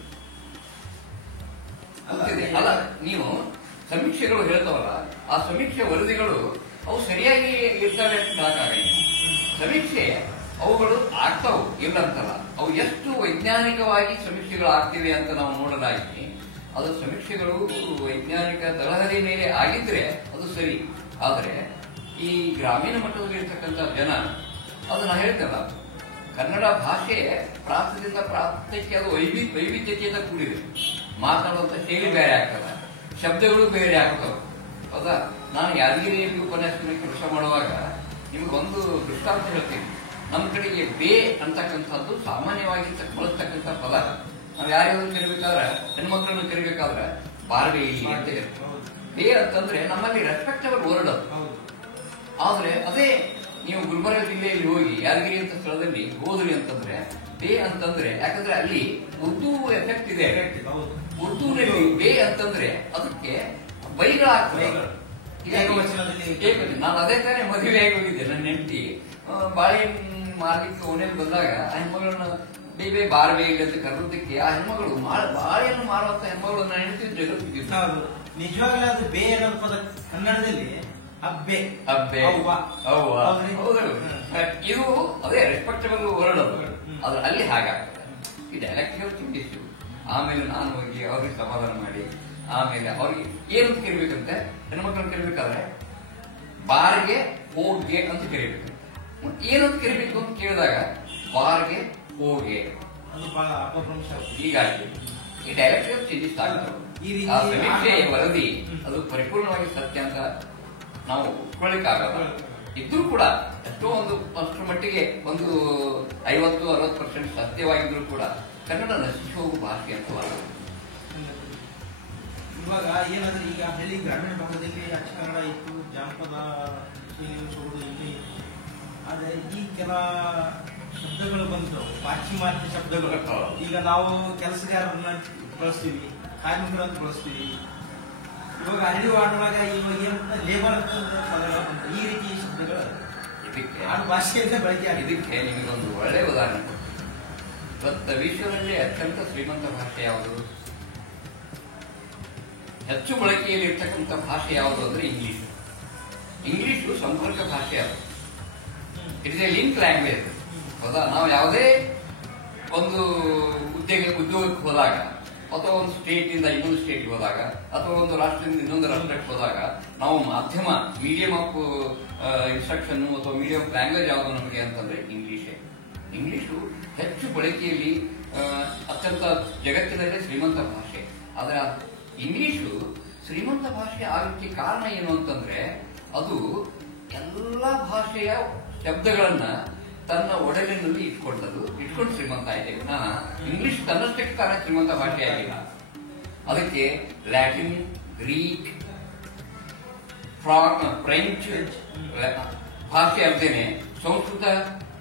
ಅಲ್ಲ. ನೀವು ಸಮೀಕ್ಷೆಗಳು ಹೇಳ್ತಾವಲ್ಲ, ಆ ಸಮೀಕ್ಷೆ ವರದಿಗಳು ಅವು ಸರಿಯಾಗಿ ಇರ್ತವೆ ಅಂತ ಹೇಳಕ್ಕಾಗಲ್ಲ. ಸಮೀಕ್ಷೆ ಅವುಗಳು ಆಗ್ತಾವು ಇಲ್ಲ ಅಂತಲ್ಲ, ಅವು ಎಷ್ಟು ವೈಜ್ಞಾನಿಕವಾಗಿ ಸಮೀಕ್ಷೆಗಳು ಆಗ್ತಿವೆ ಅಂತ ನಾವು ನೋಡಲಾಗಿ ಅದು ಸಮೀಕ್ಷೆಗಳು ವೈಜ್ಞಾನಿಕ ತಳಹದಿ ಮೇಲೆ ಆಗಿದ್ರೆ ಅದು ಸರಿ. ಆದ್ರೆ ಈ ಗ್ರಾಮೀಣ ಮಟ್ಟದಲ್ಲಿ ಇರ್ತಕ್ಕಂಥ ಜನ ಅದನ್ನ ಹೇಳ್ತಲ್ಲ, ಕನ್ನಡ ಭಾಷೆ ಪ್ರಾಂತದಿಂದ ಪ್ರಾಂತಕ್ಕೆ ಅದು ವೈವಿಧ್ಯತೆಯಿಂದ ಕೂಡಿದೆ. ಮಾತಾಡುವಂತ ಶೈಲಿ ಬೇರೆ ಆಗ್ತದ, ಶಬ್ದಗಳು ಬೇರೆ ಆಗ್ತವೆ. ಹೌದಾ? ನಾನು ಯಾದಗಿರಿಯಲ್ಲಿ ಉಪನ್ಯಾಸದಲ್ಲಿ ಕೆಲಸ ಮಾಡುವಾಗ ನಿಮಗೊಂದು ದೃಷ್ಟಾಂತ ಹೇಳ್ತೀನಿ. ನಮ್ಮ ಕಡೆಗೆ ಬೇ ಅಂತಕ್ಕಂಥದ್ದು ಸಾಮಾನ್ಯವಾಗಿ ಬಳಸ್ತಕ್ಕಂಥ ಪದ. ನಾವು ಯಾರ್ಯಾರು ಕರಿಬೇಕಾದ್ರೆ, ಹೆಣ್ಮಕ್ಳನ್ನು ಕರಿಬೇಕಾದ್ರೆ ಬಾರ್ಬೇ ಅಂತ ಹೇಳ್ತೀವಿ. ಬೇ ಅಂತಂದ್ರೆ ನಮ್ಮಲ್ಲಿ ರೆಸ್ಪೆಕ್ಟಬಲ್ ವರ್ಡ್ ಅದು. ಆದ್ರೆ ಅದೇ ನೀವು ಗುಲ್ಬರ್ಗ ಜಿಲ್ಲೆಯಲ್ಲಿ ಹೋಗಿ ಯಾದಗಿರಿ ಅಂತ ಸ್ಥಳದಲ್ಲಿ ಹೋದ್ರಿ ಅಂತಂದ್ರೆ ಬೇ ಅಂತಂದ್ರೆ, ಯಾಕಂದ್ರೆ ಅಲ್ಲಿ ಉರ್ದು ಎಫೆಕ್ಟ್ ಇದೆ. ಉರ್ದುನಲ್ಲಿ ಬೇ ಅಂತಂದ್ರೆ ಅದಕ್ಕೆ ಬೈಗಳಾಗ್ತವೆ. ನಾನು ಅದೇ ತಾನೇ ಮದುವೆ ಆಗಿ ಹೋಗಿದ್ದೆ. ನನ್ನ ಹೆಂಡತಿ ಬಾಳೆಹಣ್ಣು ಮಾರ್ಲಿಕ್ಕೆ ಓಣೆಯಲ್ಲಿ ಬಂದಾಗ ಆ ಹೆಣ್ಮಗಳನ್ನ ಬೇಬೇ ಬಾರ್ಬೇ ಅಂತ ಕರೆದಕ್ಕೆ ಆ ಹೆಣ್ಮಗಳು ಬಾಳೆಹಣ್ಣು ಮಾರುವಂತ ಹೆಣ್ಮಗಳು ನನ್ನ ಹೆಂಡತಿ ಜಗತ್ತಿದ್ದು. ನಿಜವಾಗ್ಲೂ ಅದು ಬೇ ಅನ್ನೋ ಪದ ಕನ್ನಡದಲ್ಲಿ ಅಬ್ಬೆ ಅಬ್ಬೆ ಇದು ಅದೇ ರೆಸ್ಪೆಕ್ಟಬಲ್ ವರ್ಡ್ ಅದು. ಅದು ಅಲ್ಲಿ ಹಾಗಾಗ್ತದೆ. ಈ ಡೈಲೆಕ್ಟ್ಗಳು ಚಿಂತಿಸ್ತೀವಿ. ಆಮೇಲೆ ನಾನು ಹೋಗಿ ಅವ್ರಿಗೆ ಸಮಾಧಾನ ಮಾಡಿ ಆಮೇಲೆ ಅವ್ರಿಗೆ ಏನಂತ ಕರಿಬೇಕಂತೆ, ಹೆಣ್ಮಕ್ಳನ್ನ ಕರಿಬೇಕಾದ್ರೆ ಬಾರ್ಗೆ ಹೋಗ್ಗೆ ಅಂತ ಕರಿಬೇಕು. ಏನಂತ ಕರಿಬೇಕು ಅಂತ ಕೇಳಿದಾಗ ಬಾರ್ಗೆ ಹೋಗೆ ಹೀಗಾಗಿ ಈ ಡೈಲೆಕ್ಟ್ ಚೇಂಜಸ್ ಆಗ್ತವೆ. ಆ ಸಮೀಕ್ಷೆ ವರದಿ ಅದು ಪರಿಪೂರ್ಣವಾಗಿ ಸತ್ಯ ಅಂತ ನಾವು ಒಪ್ಕೊಳ್ಳಿಕ್ಕಾಗಲ್ಲ. ಇದ್ರೂ ಕೂಡ ಎಷ್ಟೋ ಅಷ್ಟರ ಮಟ್ಟಿಗೆ 50-60% ಸತ್ಯವಾಗಿದ್ರು ಕೂಡ ಕನ್ನಡ ನಶಿಸಿ ಹೋಗುವ ಭಾಷೆ ಅಂತ ಇವಾಗ ಏನಾದ್ರೆ ಈಗ ಹಳ್ಳಿ ಗ್ರಾಮೀಣ ಭಾಗದಲ್ಲಿ ಅಚ್ಚ ಕನ್ನಡ ಇತ್ತು, ಜಾನಪದ ಇಲ್ಲಿ. ಆದ್ರೆ ಈ ಕೆಲ ಶಬ್ದಗಳು ಬಂತು, ಪಾಶ್ಚಿಮಾತ್ಯ ಶಬ್ದಗಳು. ಈಗ ನಾವು ಕೆಲಸಗಾರರನ್ನ ಬಳಸ್ತೀವಿ, ಕಾರ್ಮಿಕರನ್ನು ಬಳಸ್ತೀವಿ. ಇವಾಗ ಹಳ್ಳಿ ಆಡುವಾಗ ಇವಾಗ ಏನಂತ ಲೇಬರ್ ಅಂತ ಪದಗಳು ಬಂತು. ಈ ರೀತಿ ಶಬ್ದಗಳು ಭಾಷೆಯಿಂದ ಬಳಕೆ ಆಗಿದೆ. ಇದಕ್ಕೆ ನಿಮಗೊಂದು ಒಳ್ಳೆ ಉದಾಹರಣೆ. ಇವತ್ತು ವಿಶ್ವದಲ್ಲಿ ಅತ್ಯಂತ ಶ್ರೀಮಂತ ಭಾಷೆ ಯಾವುದು, ಹೆಚ್ಚು ಬಳಕೆಯಲ್ಲಿ ಇರ್ತಕ್ಕಂಥ ಭಾಷೆ ಯಾವುದು ಅಂದ್ರೆ ಇಂಗ್ಲಿಷ್. ಇಂಗ್ಲಿಷು ಸಂಪರ್ಕ ಭಾಷೆ ಅದು. It is A link language. ಹೌದಾ? ನಾವು ಯಾವುದೇ ಒಂದು ಉದ್ಯೋಗಕ್ಕೆ ಹೋದಾಗ ಅಥವಾ ಒಂದು ಸ್ಟೇಟ್ ಇಂದ ಇನ್ನೊಂದು ಸ್ಟೇಟ್ಗೆ ಹೋದಾಗ ಅಥವಾ ಒಂದು ರಾಷ್ಟ್ರದಿಂದ ಇನ್ನೊಂದು ರಾಷ್ಟ್ರಕ್ಕೆ ಹೋದಾಗ ನಾವು ಮಾಧ್ಯಮ ಮೀಡಿಯಂ ಆಫ್ ಇನ್ಸ್ಟ್ರಕ್ಷನ್ ಅಥವಾ ಮೀಡಿಯಂ ಆಫ್ ಲ್ಯಾಂಗ್ವೇಜ್ ಯಾವುದು ನಮಗೆ ಅಂತಂದ್ರೆ ಇಂಗ್ಲಿಷೇ. ಇಂಗ್ಲಿಷು ಹೆಚ್ಚು ಬಳಕೆಯಲ್ಲಿ ಅತ್ಯಂತ ಜಗತ್ತಿನಲ್ಲೇ ಶ್ರೀಮಂತ ಭಾಷೆ. ಆದ್ರೆ ಇಂಗ್ಲಿಷು ಶ್ರೀಮಂತ ಭಾಷೆ ಆಗಲಿಕ್ಕೆ ಕಾರಣ ಏನು ಅಂತಂದ್ರೆ ಅದು ಎಲ್ಲ ಭಾಷೆಯ ಶಬ್ದಗಳನ್ನ ತನ್ನ ಒಡಲಿನಲ್ಲಿ ಇಟ್ಕೊಂಡು ಶ್ರೀಮಂತ ಆಗಿದೆ. ಇಂಗ್ಲಿಷ್ ತನ್ನಷ್ಟಕ್ಕೆ ತಾನೇ ಶ್ರೀಮಂತ ಭಾಷೆ ಆಗಿಲ್ಲ. ಅದಕ್ಕೆ ಲ್ಯಾಟಿನ್, ಗ್ರೀಕ್, ಫ್ರೆಂಚ್ ಭಾಷೆ ಅಲ್ಲದೇನೆ ಸಂಸ್ಕೃತ,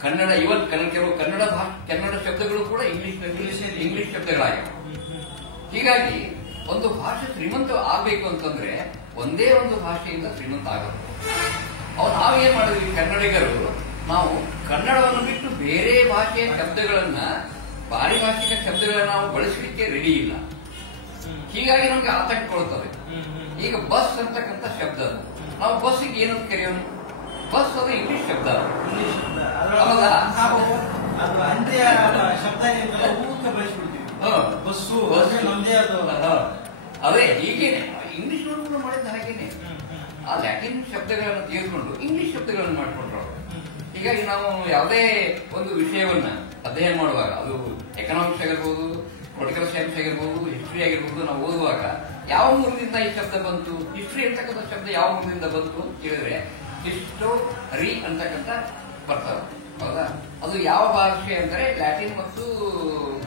ಕನ್ನಡ, ಇವನ್ ಕೆಲವು ಕನ್ನಡ ಶಬ್ದಗಳು ಕೂಡ ಇಂಗ್ಲಿಷ್ ಶಬ್ದಗಳಾಗಿವೆ. ಹೀಗಾಗಿ ಒಂದು ಭಾಷೆ ಶ್ರೀಮಂತ ಆಗ್ಬೇಕು ಅಂತಂದ್ರೆ ಒಂದೇ ಒಂದು ಭಾಷೆಯಿಂದ ಶ್ರೀಮಂತ ಆಗಬೇಕು. ನಾವೇನ್ ಮಾಡಿದ್ವಿ ಕನ್ನಡಿಗರು, ನಾವು ಕನ್ನಡವನ್ನು ಬಿಟ್ಟು ಬೇರೆ ಭಾಷೆಯ ಶಬ್ದಗಳನ್ನ, ಪಾರಿಭಾಷಿಕ ಶಬ್ದಗಳನ್ನ ನಾವು ಬಳಸಲಿಕ್ಕೆ ರೆಡಿ ಇಲ್ಲ. ಹೀಗಾಗಿ ನಮ್ಗೆ ಆತಂಕ ಕೊಡ್ತದೆ. ಈಗ ಬಸ್ ಅಂತಕ್ಕಂಥ ಶಬ್ದ, ನಾವು ಬಸ್ಸಿಗೆ ಏನಂತ ಕರೆಯೋಣ? ಬಸ್ ಅದು ಇಂಗ್ಲಿಷ್ ಶಬ್ದ. ಅದು ಅಂತ್ಯ ಶಬ್ದ ಊಕ ಬಳಸ್ಬಿಡ್ತೀವಿ. ಬಸ್ಸು ನಮ್ದೇ ಅದು. ಅದೇ ಹೀಗೇನೆ ಇಂಗ್ಲಿಷ್ ನೋಡ್ಕೊಂಡು ಮಾಡಿದ ಹಾಗೇನೆ ಆ ಲ್ಯಾಟಿನ್ ಶಬ್ದಗಳನ್ನು ತೆಗೆದುಕೊಂಡು ಇಂಗ್ಲಿಷ್ ಶಬ್ದಗಳನ್ನು ಮಾಡ್ಕೊಂಡ್ರು ಅವರು. ಹೀಗಾಗಿ ನಾವು ಯಾವುದೇ ಒಂದು ವಿಷಯವನ್ನ ಅಧ್ಯಯನ ಮಾಡುವಾಗ ಅದು ಎಕನಾಮಿಕ್ಸ್ ಆಗಿರ್ಬೋದು, ಪೊಲಿಟಿಕಲ್ ಸೈನ್ಸ್ ಆಗಿರ್ಬೋದು, ಹಿಸ್ಟ್ರಿ ಆಗಿರ್ಬೋದು, ನಾವು ಓದುವಾಗ ಯಾವ ಮೂಲದಿಂದ ಈ ಶಬ್ದ ಬಂತು, ಹಿಸ್ಟ್ರಿ ಅಂತಕ್ಕಂಥ ಶಬ್ದ ಯಾವ ಮೂಲದಿಂದ ಬಂತು ಅಂತ ಕೇಳಿದ್ರೆ ಹಿಸ್ಟೋರಿ ಅಂತಕ್ಕಂಥ ಬರ್ತವೆ. ಹೌದಾ? ಅದು ಯಾವ ಭಾಷೆ ಅಂದ್ರೆ ಲ್ಯಾಟಿನ್ ಮತ್ತು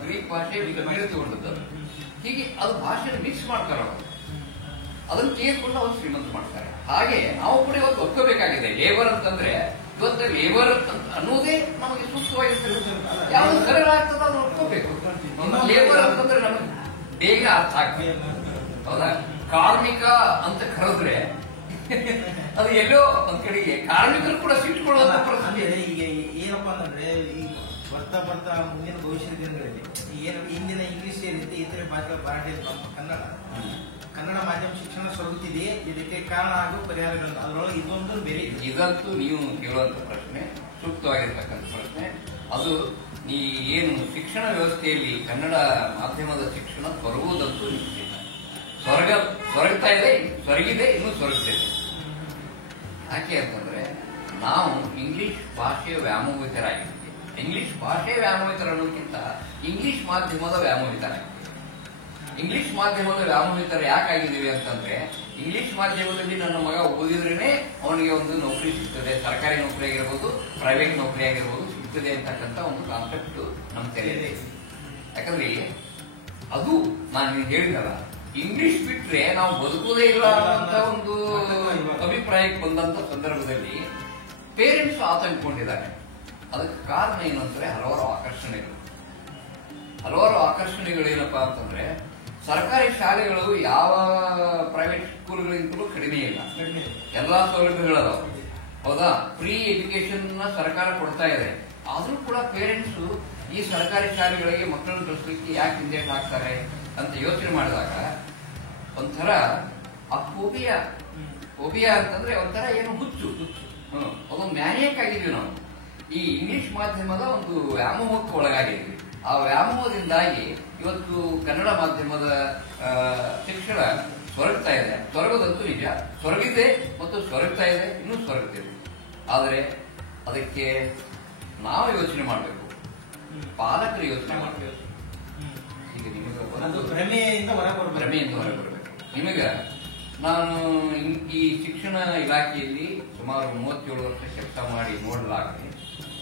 ಗ್ರೀಕ್ ಭಾಷೆ ತಗೊಂಡದ್ದು. ಹೀಗೆ ಅದು ಭಾಷೆ ಮಿಕ್ಸ್ ಮಾಡ್ತಾರೆ ಅವರು. ಅದನ್ನು ತೆಗೆದುಕೊಂಡು ಅವರು ಶ್ರೀಮಂತ ಮಾಡ್ತಾರೆ. ಹಾಗೆ ನಾವು ಕೂಡ ಇವತ್ತು ಒಪ್ಕೋಬೇಕಾಗಿದೆ. ಲೇಬರ್ ಅಂತಂದ್ರೆ ಇವತ್ತು ಲೇಬರ್ ಅನ್ನೋದೇ ನಮಗೆ ಸೂಕ್ತವಾಗಿರ್ತದೆ. ಯಾವ್ದು ಸರಳ ಆಗ್ತದ ಅದನ್ನು ಒಪ್ಕೋಬೇಕು. ಲೇಬರ್ ಅಂತಂದ್ರೆ ನಮಗೆ ಬೇಗ ಅರ್ಥ ಆಗ್ತದೆ. ಹೌದಾ? ಕಾರ್ಮಿಕ ಅಂತ ಕರೆದ್ರೆ ಅದು ಎಲ್ಲೋ ಒಂದ್ ಕಡೆಗೆ ಕಾರ್ಮಿಕರು ಕೂಡ ಸಿಟ್ಕೊಳ್ಳುವಂತ ಪರಿಸ್ಥಿತಿ. ಈಗ ಏನಪ್ಪಾ ಅಂತಂದ್ರೆ ಈಗ ಬರ್ತಾ ಬರ್ತಾ ಮುಂದಿನ ಭವಿಷ್ಯದ ದಿನಗಳಲ್ಲಿ ಏನು ಇಂದಿನ ಇಂಗ್ಲಿಷ್ ಸೇರಿದಂತೆ ಇತರೆ ಭಾಷೆಗಳ ಪಾಠ ನಮ್ಮ ಕನ್ನಡ ಮಾಧ್ಯಮ ಶಿಕ್ಷಣ ಸೊರಗುತ್ತಿದೆ. ಇದಕ್ಕೆ ಕಾರಣ ಹಾಗೂ ಪರಿಹಾರಗಳು ಅದರೊಳಗೆ ಇದೊಂದು ಬೇರೆ. ಇದಂತೂ ನೀವು ಕೇಳುವಂತ ಪ್ರಶ್ನೆ ಸೂಕ್ತವಾಗಿರ್ತಕ್ಕಂಥ ಪ್ರಶ್ನೆ. ಅದು ಈ ಏನು ಶಿಕ್ಷಣ ವ್ಯವಸ್ಥೆಯಲ್ಲಿ ಕನ್ನಡ ಮಾಧ್ಯಮದ ಶಿಕ್ಷಣ ಸೊರಗುವುದಂತೂ ನಿಶ್ಚಿತ. ಸೊರಗ್ತಾ ಇದೆ, ಸೊರಗಿದೆ, ಇನ್ನೂ ಸೊರಗ್ತಿದೆ. ಯಾಕೆ ಅಂತಂದ್ರೆ ನಾವು ಇಂಗ್ಲಿಷ್ ಭಾಷೆಯ ವ್ಯಾಮೋಹಿತರಾಗಿದ್ದೀವಿ. ಇಂಗ್ಲಿಷ್ ಭಾಷೆಯ ವ್ಯಾಮೋಹಿತರ ಅನ್ನೋದಕ್ಕಿಂತ ಇಂಗ್ಲಿಷ್ ಮಾಧ್ಯಮದ ವ್ಯಾಮೋಹಿತರಾಗಿದ್ದೀವಿ. ಇಂಗ್ಲಿಷ್ ಮಾಧ್ಯಮದ ವ್ಯಾಮೋಹಿತರ ಯಾಕಾಗಿದ್ದೀವಿ ಅಂತಂದ್ರೆ ಇಂಗ್ಲಿಷ್ ಮಾಧ್ಯಮದಲ್ಲಿ ನನ್ನ ಮಗ ಓದಿದ್ರೇನೆ ಅವನಿಗೆ ಒಂದು ನೌಕರಿ ಸಿಗ್ತದೆ, ಸರ್ಕಾರಿ ನೌಕರಿ ಆಗಿರ್ಬೋದು, ಪ್ರೈವೇಟ್ ನೌಕರಿ ಆಗಿರ್ಬೋದು, ಸಿಗ್ತದೆ ಅಂತಕ್ಕಂಥ ಒಂದು ಕಾನ್ಸೆಪ್ಟ್ ನಮ್ಮ ತಲೆಯಲ್ಲಿ. ಯಾಕಂದ್ರೆ ಅದು ನಾನು ಹೇಳಿದಲ್ಲ, ಇಂಗ್ಲಿಷ್ ಬಿಟ್ರೆ ನಾವು ಬದುಕುವುದೇ ಇಲ್ಲ ಅಂತ ಒಂದು ಅಭಿಪ್ರಾಯಕ್ಕೆ ಬಂದಂತ ಸಂದರ್ಭದಲ್ಲಿ ಪೇರೆಂಟ್ಸ್ ಆತಂಕಗೊಂಡಿದ್ದಾರೆ. ಅದಕ್ಕೆ ಕಾರಣ ಏನಂದ್ರೆ ಹಲವಾರು ಆಕರ್ಷಣೆಗಳೇನಪ್ಪಾ ಅಂತಂದ್ರೆ ಸರ್ಕಾರಿ ಶಾಲೆಗಳು ಯಾವ ಪ್ರೈವೇಟ್ ಸ್ಕೂಲ್ಗಳಿಗಿಂತಲೂ ಕಡಿಮೆ ಇಲ್ಲ. ಎಲ್ಲಾ ಸೌಲಭ್ಯಗಳದಾವ. ಹೌದಾ? ಫ್ರೀ ಎಜುಕೇಶನ್ ಸರ್ಕಾರ ಕೊಡ್ತಾ ಇದೆ. ಆದ್ರೂ ಕೂಡ ಪೇರೆಂಟ್ಸ್ ಈ ಸರ್ಕಾರಿ ಶಾಲೆಗಳಿಗೆ ಮಕ್ಕಳನ್ನು ಕಳಿಸ್ಲಿಕ್ಕೆ ಯಾಕೆ ಹಿಂದೇಟ್ ಹಾಕ್ತಾರೆ ಅಂತ ಯೋಚನೆ ಮಾಡಿದಾಗ ಒಂಥರ ಆ ಫೋಬಿಯಾ ಅಂತಂದ್ರೆ ಒಂಥರ ಏನು ಹುಚ್ಚು. ಅದೊಂದು ಮ್ಯಾನಿಯಕ್ ಆಗಿದ್ವಿ ನಾವು. ಈ ಇಂಗ್ಲಿಷ್ ಮಾಧ್ಯಮದ ಒಂದು ವ್ಯಾಮೋಹಕ್ಕೆ ಒಳಗಾಗಿದ್ವಿ. ಆ ವ್ಯಾಮೋಹದಿಂದಾಗಿ ಇವತ್ತು ಕನ್ನಡ ಮಾಧ್ಯಮದ ಶಿಕ್ಷಣ ಸೊರಗ್ತಾ ಇದೆ. ಸೊರಗೋದಂತೂ ನಿಜ, ಸೊರಗಿದೆ ಮತ್ತು ಸೊರಗ್ತಾ ಇದೆ, ಇನ್ನೂ ಸೊರಗ್ತಿದೆ. ಆದರೆ ಅದಕ್ಕೆ ನಾವು ಯೋಚನೆ ಮಾಡಬೇಕು, ಪಾಲಕರು ಯೋಚನೆ ಮಾಡಬೇಕು. ಈಗ ನಿಮಗೆ ಭ್ರಮೆಯಿಂದ ಹೊರಬರಬೇಕು. ನಿಮಗ ನಾನು ಈ ಶಿಕ್ಷಣ ಇಲಾಖೆಯಲ್ಲಿ ಸುಮಾರು 37 ವರ್ಷ ಕೆಲಸ ಮಾಡಿ ನೋಡಲಾಗಿ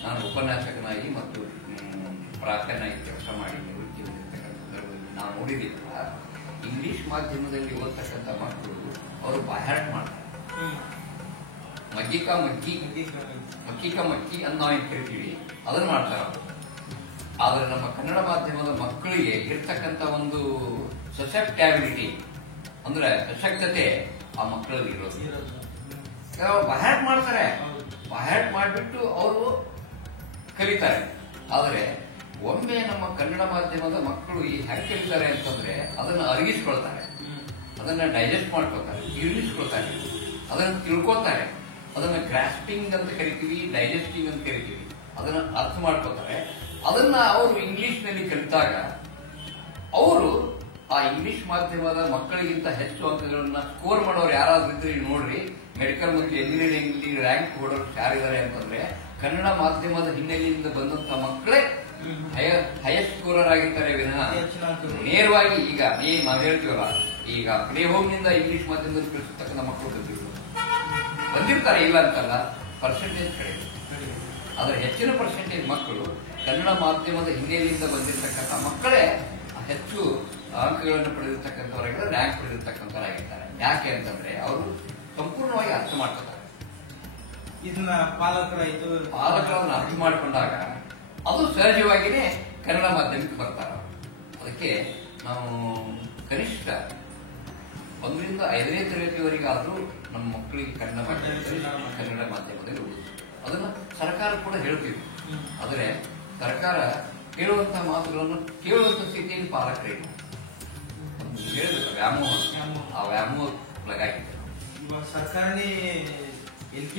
ನಾನು ಉಪನ್ಯಾಸಕನಾಗಿ ಮತ್ತು ಪ್ರಾರ್ಥನಾಗಿ ಕೆಲಸ ಮಾಡಿ ನಿವೃತ್ತಿ ಹೊಂದಿರ್ತಕ್ಕಂಥ ಸಂದರ್ಭದಲ್ಲಿ ನಾವು ನೋಡಿದಿಲ್ಲ, ಇಂಗ್ಲಿಷ್ ಮಾಧ್ಯಮದಲ್ಲಿ ಓದ್ತಕ್ಕಂಥ ಮಕ್ಕಳು ಅವರು ಬಾಯ್ಹಾಟ್ ಮಾಡ್ತಾರೆ. ಮಗ್ಗಿಕಾ ಮಕ್ಕಿ ಅಂತ ನಾವು ಕರಿತೀವಿ, ಅದನ್ನ ಮಾಡ್ತಾರೆ. ಆದ್ರೆ ನಮ್ಮ ಕನ್ನಡ ಮಾಧ್ಯಮದ ಮಕ್ಕಳಿಗೆ ಇರ್ತಕ್ಕಂಥ ಒಂದು ಸಸೆಪ್ಟ್ಯಾಬಿಲಿಟಿ ಅಂದ್ರೆ ಸಶಕ್ತತೆ ಆ ಮಕ್ಕಳಲ್ಲಿ ಇರೋದು. ಬಾಯ್ಹಾಟ್ ಮಾಡ್ತಾರೆ, ಬಾಯ್ಹಾಟ್ ಮಾಡಿಬಿಟ್ಟು ಅವರು ಕಲಿತಾರೆ. ಆದರೆ ಒಮ್ಮೆ ನಮ್ಮ ಕನ್ನಡ ಮಾಧ್ಯಮದ ಮಕ್ಕಳು ಈ ಹೆಂಗ್ ಕಲಿತಾರೆ ಅಂತಂದ್ರೆ ಅದನ್ನ ಅರಗಿಸ್ಕೊಳ್ತಾರೆ, ಅದನ್ನ ಡೈಜೆಸ್ಟ್ ಮಾಡ್ಕೊಳ್ತಾರೆ, ಜೀರ್ಣಿಸ್ಕೊಳ್ತಾರೆ, ಅದನ್ನ ತಿಳ್ಕೊತಾರೆ. ಅದನ್ನ ಗ್ರಾಸ್ಪಿಂಗ್ ಅಂತ ಕರಿತೀವಿ, ಡೈಜೆಸ್ಟಿಂಗ್ ಅಂತ ಕರಿತೀವಿ. ಅದನ್ನ ಅರ್ಥ ಮಾಡ್ಕೊತಾರೆ. ಅದನ್ನ ಅವರು ಇಂಗ್ಲಿಷ್ ನಲ್ಲಿ ಕಲಿತಾಗ ಅವರು ಆ ಇಂಗ್ಲಿಷ್ ಮಾಧ್ಯಮದ ಮಕ್ಕಳಿಗಿಂತ ಹೆಚ್ಚು ಅಂಕಗಳನ್ನ ಸ್ಕೋರ್ ಮಾಡೋರು ಯಾರಾದ್ರೂ ಇದ್ರೆ ನೋಡ್ರಿ, ಮೆಡಿಕಲ್ ಮತ್ತು ಎಂಜಿನಿಯರಿಂಗ್ ರ್ಯಾಂಕ್ ಹೊಡೋರು ಯಾರಿದ್ದಾರೆ ಅಂತಂದ್ರೆ ಕನ್ನಡ ಮಾಧ್ಯಮದ ಹಿನ್ನೆಲೆಯಿಂದ ಬಂದಂತ ಮಕ್ಕಳೇ ಹೈಯೆಸ್ಟ್ ಸ್ಕೋರರ್ ಆಗಿರ್ತಾರೆ ವಿನಃ ನೇರವಾಗಿ ಈಗ ನಾವು ಹೇಳ್ತೀವಲ್ಲ, ಈಗ ಪ್ಲೇ ಹೋಮ್ ನಿಂದ ಇಂಗ್ಲಿಷ್ ಮಾಧ್ಯಮದಲ್ಲಿ ಕಲಿಸತಕ್ಕಂಥ ಮಕ್ಕಳು ಬಂದಿರ್ತಾರೆ, ಇಲ್ಲ ಅಂತಲ್ಲ, ಪರ್ಸೆಂಟೇಜ್ ಕಡಿಮೆ. ಆದ್ರೆ ಹೆಚ್ಚಿನ ಪರ್ಸೆಂಟೇಜ್ ಮಕ್ಕಳು ಕನ್ನಡ ಮಾಧ್ಯಮದ ಹಿನ್ನೆಲೆಯಿಂದ ಬಂದಿರತಕ್ಕಂಥ ಮಕ್ಕಳೇ ಹೆಚ್ಚು ಅಂಕಗಳನ್ನು ಪಡೆದಿರ್ತಕ್ಕಂಥವರಾಗಿದ್ದಾರೆ, ರ್ಯಾಂಕ್ ಪಡೆದಿರ್ತಕ್ಕಂಥವರಾಗಿರ್ತಾರೆ. ಯಾಕೆ ಅಂತಂದ್ರೆ ಅವರು ಸಂಪೂರ್ಣವಾಗಿ ಅರ್ಥ ಮಾಡ್ಕೊತಾರೆ. ಇದನ್ನ ಪಾಲಕರಾಯ್ತು, ಪಾಲಕರನ್ನು ಅರ್ಥ ಮಾಡಿಕೊಂಡಾಗ ಅದು ಸಹಜವಾಗಿಯೇ ಕನ್ನಡ ಮಾಧ್ಯಮಕ್ಕೆ ಬರ್ತಾರೆ. ಅದಕ್ಕೆ ನಾವು ಕನಿಷ್ಠ 1 ರಿಂದ 5ನೇ ತರಗತಿವರೆಗಾದ್ರೂ ನಮ್ಮ ಮಕ್ಕಳಿಗೆ ಕನ್ನಡ ಮಾಧ್ಯಮದಲ್ಲಿ ಓದಿಸಿ ಅದನ್ನ ಸರ್ಕಾರ ಕೂಡ ಹೇಳ್ತೀವಿ. ಆದರೆ ಸರ್ಕಾರ ಹೇಳುವಂತಹ ಮಾತುಗಳನ್ನು ಕೇಳುವಂತ ಸ್ಥಿತಿಯಲ್ಲಿ ಪಾಲಕರೇನು ಹೇಳಿದ್ರು ವ್ಯಾಮೋಹ, ಆ ವ್ಯಾಮೋಹ ಒಳಗಾಗಿದೆ. ಸರ್ಕಾರನೇ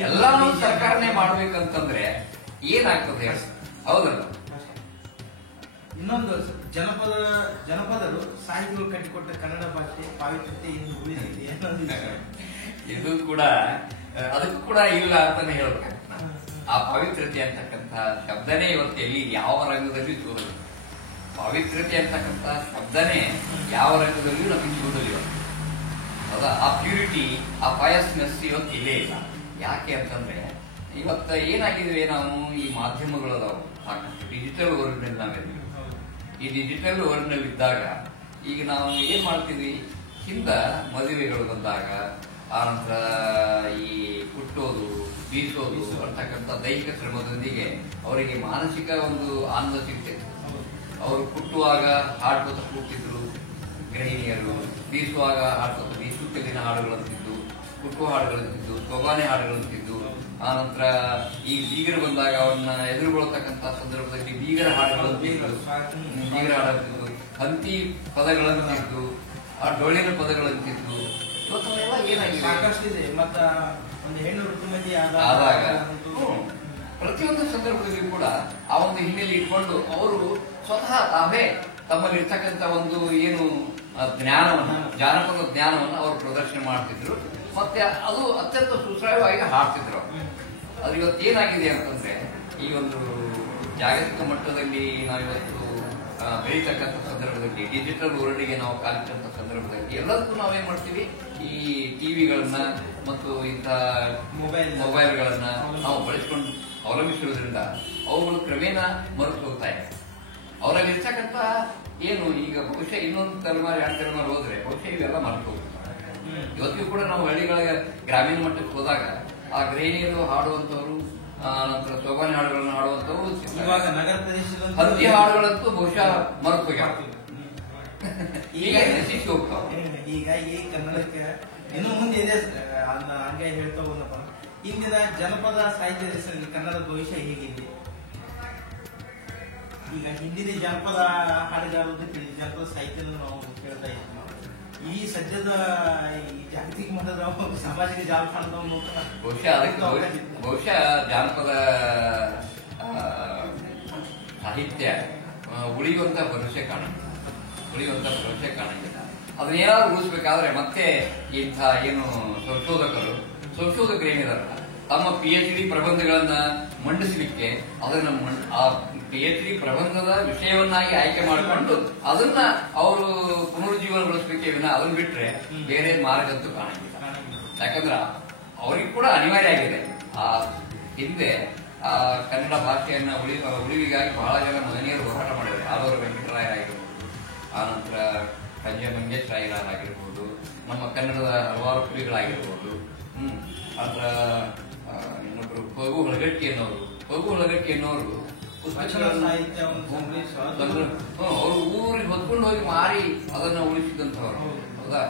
ಎಲ್ಲಾನು ಸರ್ಕಾರನೇ ಮಾಡ್ಬೇಕಂತಂದ್ರೆ ಏನಾಗ್ತದೆ? ಹೌದಲ್ಲ? ಇನ್ನೊಂದು ಜನಪದರು ಸಾಹಿತಿಗಳು ಕಟ್ಟಿಕೊಟ್ಟ ಕನ್ನಡ ಭಾಷೆ ಪಾವಿತ್ರ್ಯತೆ ಇನ್ನು ಉಳಿದಿದೆ ಅನ್ನೋದು ಇದು ಕೂಡ ಅದಕ್ಕೂ ಕೂಡ ಇಲ್ಲ ಅಂತಾನೆ ಹೇಳ್ಬೇಕು. ಆ ಪವಿತ್ರತೆ ಅಂತಕ್ಕಂಥ ಶಬ್ದನೇ ಇವತ್ತು ಎಲ್ಲಿ ಯಾವ ರಂಗದಲ್ಲಿ ತೋರಲ್ಲ. ಪವಿತ್ರತೆ ಅಂತಕ್ಕಂಥ ಶಬ್ದನೇ ಯಾವ ರಂಗದಲ್ಲಿಯೂ ನಮಗೆ ತೋರಲಿಲ್ಲ. ಹೌದಾ? ಆ ಪ್ಯೂರಿಟಿ, ಆ ಪಯಸ್ನೆಸ್ ಇವತ್ತು ಇಲ್ಲೇ ಇಲ್ಲ. ಯಾಕೆ ಅಂತಂದ್ರೆ ಇವತ್ತ ಏನಾಗಿದ್ವಿ ನಾವು, ಈ ಮಾಧ್ಯಮಗಳು ಅದಾವು ಸಾಕಷ್ಟು ಡಿಜಿಟಲ್ ವರ್ಲ್ಡ್ ನಲ್ಲಿ ನಾವಿದ್ವಿ. ಈ ಡಿಜಿಟಲ್ ವರ್ಲ್ಡ್ ನಲ್ಲಿ ಇದ್ದಾಗ ಈಗ ನಾವು ಏನ್ ಮಾಡ್ತೀವಿ, ಹಿಂದ ಮದುವೆಗಳು ಬಂದಾಗ ಆನಂತರ ಈ ಕುಟ್ಟೋದು ಬೀಸೋದು ಅಂತಕ್ಕಂಥ ದೈಹಿಕ ಶ್ರಮದೊಂದಿಗೆ ಅವರಿಗೆ ಮಾನಸಿಕ ಒಂದು ಆನಂದ ಸಿಗ್ತಿತ್ತು. ಅವರು ಕುಟ್ಟುವಾಗ ಹಾಡ್ಕೋತ ಕೂಗ್ತಿದ್ರು ಗೃಹಿಣಿಯರು, ಬೀಸುವಾಗ ಹಾಡ್ಕೋತ ಬೀಸುತ್ತಲಿನ ಹಾಡುಗಳಂತಿದ್ದು, ಕುಟ್ಟುವ ಹಾಡುಗಳಂತಿದ್ದು, ಸೊಬಾನೆ ಹಾಡುಗಳಂತಿದ್ದು. ಆನಂತರ ಈ ಬೀಗರು ಬಂದಾಗ ಅವನ್ನ ಎದುರುಗೊಳ್ಳತಕ್ಕಂಥ ಸಂದರ್ಭದಲ್ಲಿ ಬೀಗರ ಹಾಡುಗಳಂತಿದ್ದು, ಹಂತಿ ಪದಗಳಂತಿದ್ದು, ಆ ಡೊಳ್ಳಿನ ಪದಗಳಂತಿದ್ದು. ಇವತ್ತೆಲ್ಲ ಏನಾಗಿದೆ, ಸಾಕಷ್ಟಿದೆ. ಮತ್ತ ಒಂದು ಹೆಣ್ಣು ಋತುಮತಿ ಆದಾಗ ಪ್ರತಿಯೊಂದು ಸಂದರ್ಭದಲ್ಲಿ ಕೂಡ ಆ ಒಂದು ಹಿನ್ನೆಲೆ ಇಟ್ಕೊಂಡು ಅವರು ಸ್ವತಃ ತಾವೇ ತಮ್ಮಲ್ಲಿರ್ತಕ್ಕಂಥ ಒಂದು ಏನು ಜ್ಞಾನವನ್ನ, ಜಾನಪದ ಜ್ಞಾನವನ್ನು ಅವರು ಪ್ರದರ್ಶನ ಮಾಡ್ತಿದ್ರು. ಮತ್ತೆ ಅದು ಅತ್ಯಂತ ಸುಶ್ರಾವ್ಯವಾಗಿ ಹಾಡ್ತಿದ್ರು. ಅದು ಇವತ್ತೇನಾಗಿದೆ ಅಂತಂದ್ರೆ, ಈ ಒಂದು ಜಾಗತಿಕ ಮಟ್ಟದಲ್ಲಿ ನಾವಿವತ್ತು ಬೆಳೀತಕ್ಕಂಥ ಸಂದರ್ಭದಲ್ಲಿ, ಡಿಜಿಟಲ್ ವರ್ಲ್ಡ್ಗೆ ನಾವು ಕಾಲಿಟ್ಟಂತ ಸಂದರ್ಭದಲ್ಲಿ ಎಲ್ಲದಕ್ಕೂ ನಾವೇನ್ ಮಾಡ್ತೀವಿ, ಈ ಟಿವಿಗಳನ್ನ ಮತ್ತು ಇಂಥ ಮೊಬೈಲ್ಗಳನ್ನ ನಾವು ಬಳಸಿಕೊಂಡು ಅವಲಂಬಿಸಿರೋದ್ರಿಂದ ಅವುಗಳು ಕ್ರಮೇಣ ಮರೆತು ಹೋಗ್ತಾ ಇದೆ. ಅವರಲ್ಲಿ ಇರ್ತಕ್ಕಂಥ ಏನು ಈಗ ಬಹುಶಃ ಇನ್ನೊಂದು ತಲೆಮಾರಿ 2 ತಲೆಮಾರಿ ಹೋದ್ರೆ ಬಹುಶಃ ಇವೆಲ್ಲ ಮರೆತು ಹೋಗ್ತಾರೆ. ಇವತ್ತಿಗೂ ಕೂಡ ನಾವು ಹಳ್ಳಿಗಳಿಗೆ ಗ್ರಾಮೀಣ ಮಟ್ಟಕ್ಕೆ ಹೋದಾಗ ಆ ಗೃಹಿಣಿಯರು ಹಾಡುವಂತವ್ರು, ನಂತರ ಸೋಬಾನೆ ಹಾಡುಗಳನ್ನು ಹಾಡುವಂತವ್ರು, ಇವಾಗ ನಗರ ಪ್ರದೇಶದ ಹಂತಿ ಹಾಡುಗಳಂತೂ ಬಹುಶಃ ಮರೆತು ಹೋಗ್ಯಾವ. ಈಗ ನಶಿಸಿ ಹೋಗ್ತಾವ. ಹೀಗಾಗಿ ಕನ್ನಡಕ್ಕೆ ಇನ್ನು ಮುಂದೆ ಇದೆ. ಅದನ್ನ ಹಂಗೆ ಹೇಳ್ತಾ ಹೋದಪ್ಪ, ಇಂದಿನ ಜನಪದ ಸಾಹಿತ್ಯ ಹೆಸರಲ್ಲಿ ಕನ್ನಡ ಭವಿಷ್ಯ ಹೇಗಿದೆ? ಈಗ ಹಿಂದಿನ ಜನಪದ ಹಾಡುಗಾರರು ಜನಪದ ಸಾಹಿತ್ಯ ನಾವು ಕೇಳ್ತಾ ಇದ್ದೀವಿ. ಈ ಸದ್ಯದ ಈ ಜಾಗತಿಕ ಮಟ್ಟದ ಸಾಮಾಜಿಕ ಜಾಲತಾಣದ ಬಹುಶಃ ಜಾನಪದ ಸಾಹಿತ್ಯ ಉಳಿಯುವಂತ ಭರವಸೆ ಕಾಣಂಗಿಲ್ಲ. ಅದನ್ನೇನಾದ್ರೂ ಉಳಿಸ್ಬೇಕಾದ್ರೆ ಮತ್ತೆ ಇಂಥ ಏನು ಸಂಶೋಧಕರು ಏನಿದಾರಲ್ಲ, ತಮ್ಮ PhD ಪ್ರಬಂಧಗಳನ್ನ ಮಂಡಿಸಲಿಕ್ಕೆ ಅದನ್ನ ಆ PhD ಪ್ರಬಂಧದ ವಿಷಯವನ್ನಾಗಿ ಆಯ್ಕೆ ಮಾಡಿಕೊಂಡು ಅದನ್ನ ಅವರು ಪುನರುಜ್ಜೀವನಗೊಳಿಸಬೇಕೇ ವಿನ ಅದನ್ನ ಬಿಟ್ರೆ ಬೇರೆ ಮಾರ್ಗ ಅಂತೂ ಕಾಣಂಗಿಲ್ಲ. ಯಾಕಂದ್ರೆ ಅವ್ರಿಗೆ ಕೂಡ ಅನಿವಾರ್ಯ ಆಗಿದೆ. ಆ ಹಿಂದೆ ಆ ಕನ್ನಡ ಭಾಷೆಯನ್ನ ಉಳಿವಿಗಾಗಿ ಬಹಳ ಜನ ಮಹನೀಯರು ಹೋರಾಟ ಮಾಡಿದ್ದಾರೆ. ಆಲೂರು ವೆಂಕಟರಾಯರಾಗಿರ್ಬೋದು, ಆನಂತರ ಸಂಜಯ ಮಂಗೇಶ್ ರಾಯರಾಗಿರ್ಬೋದು, ನಮ್ಮ ಕನ್ನಡದ ಹಲವಾರು ಕವಿಗಳಾಗಿರ್ಬೋದು. ನಂತರ ಇನ್ನೊಬ್ರು ಪಗು ಹಳಗಟ್ಟಿ ಅನ್ನೋರು ಪುಸ್ತಕಗಳನ್ನು ಅವರು ಊರಿಗೆ ಹೊತ್ಕೊಂಡು ಹೋಗಿ ಮಾರಿ ಅದನ್ನ ಉಳಿಸಿದಂಥವ್ರು. ಹೌದಾ?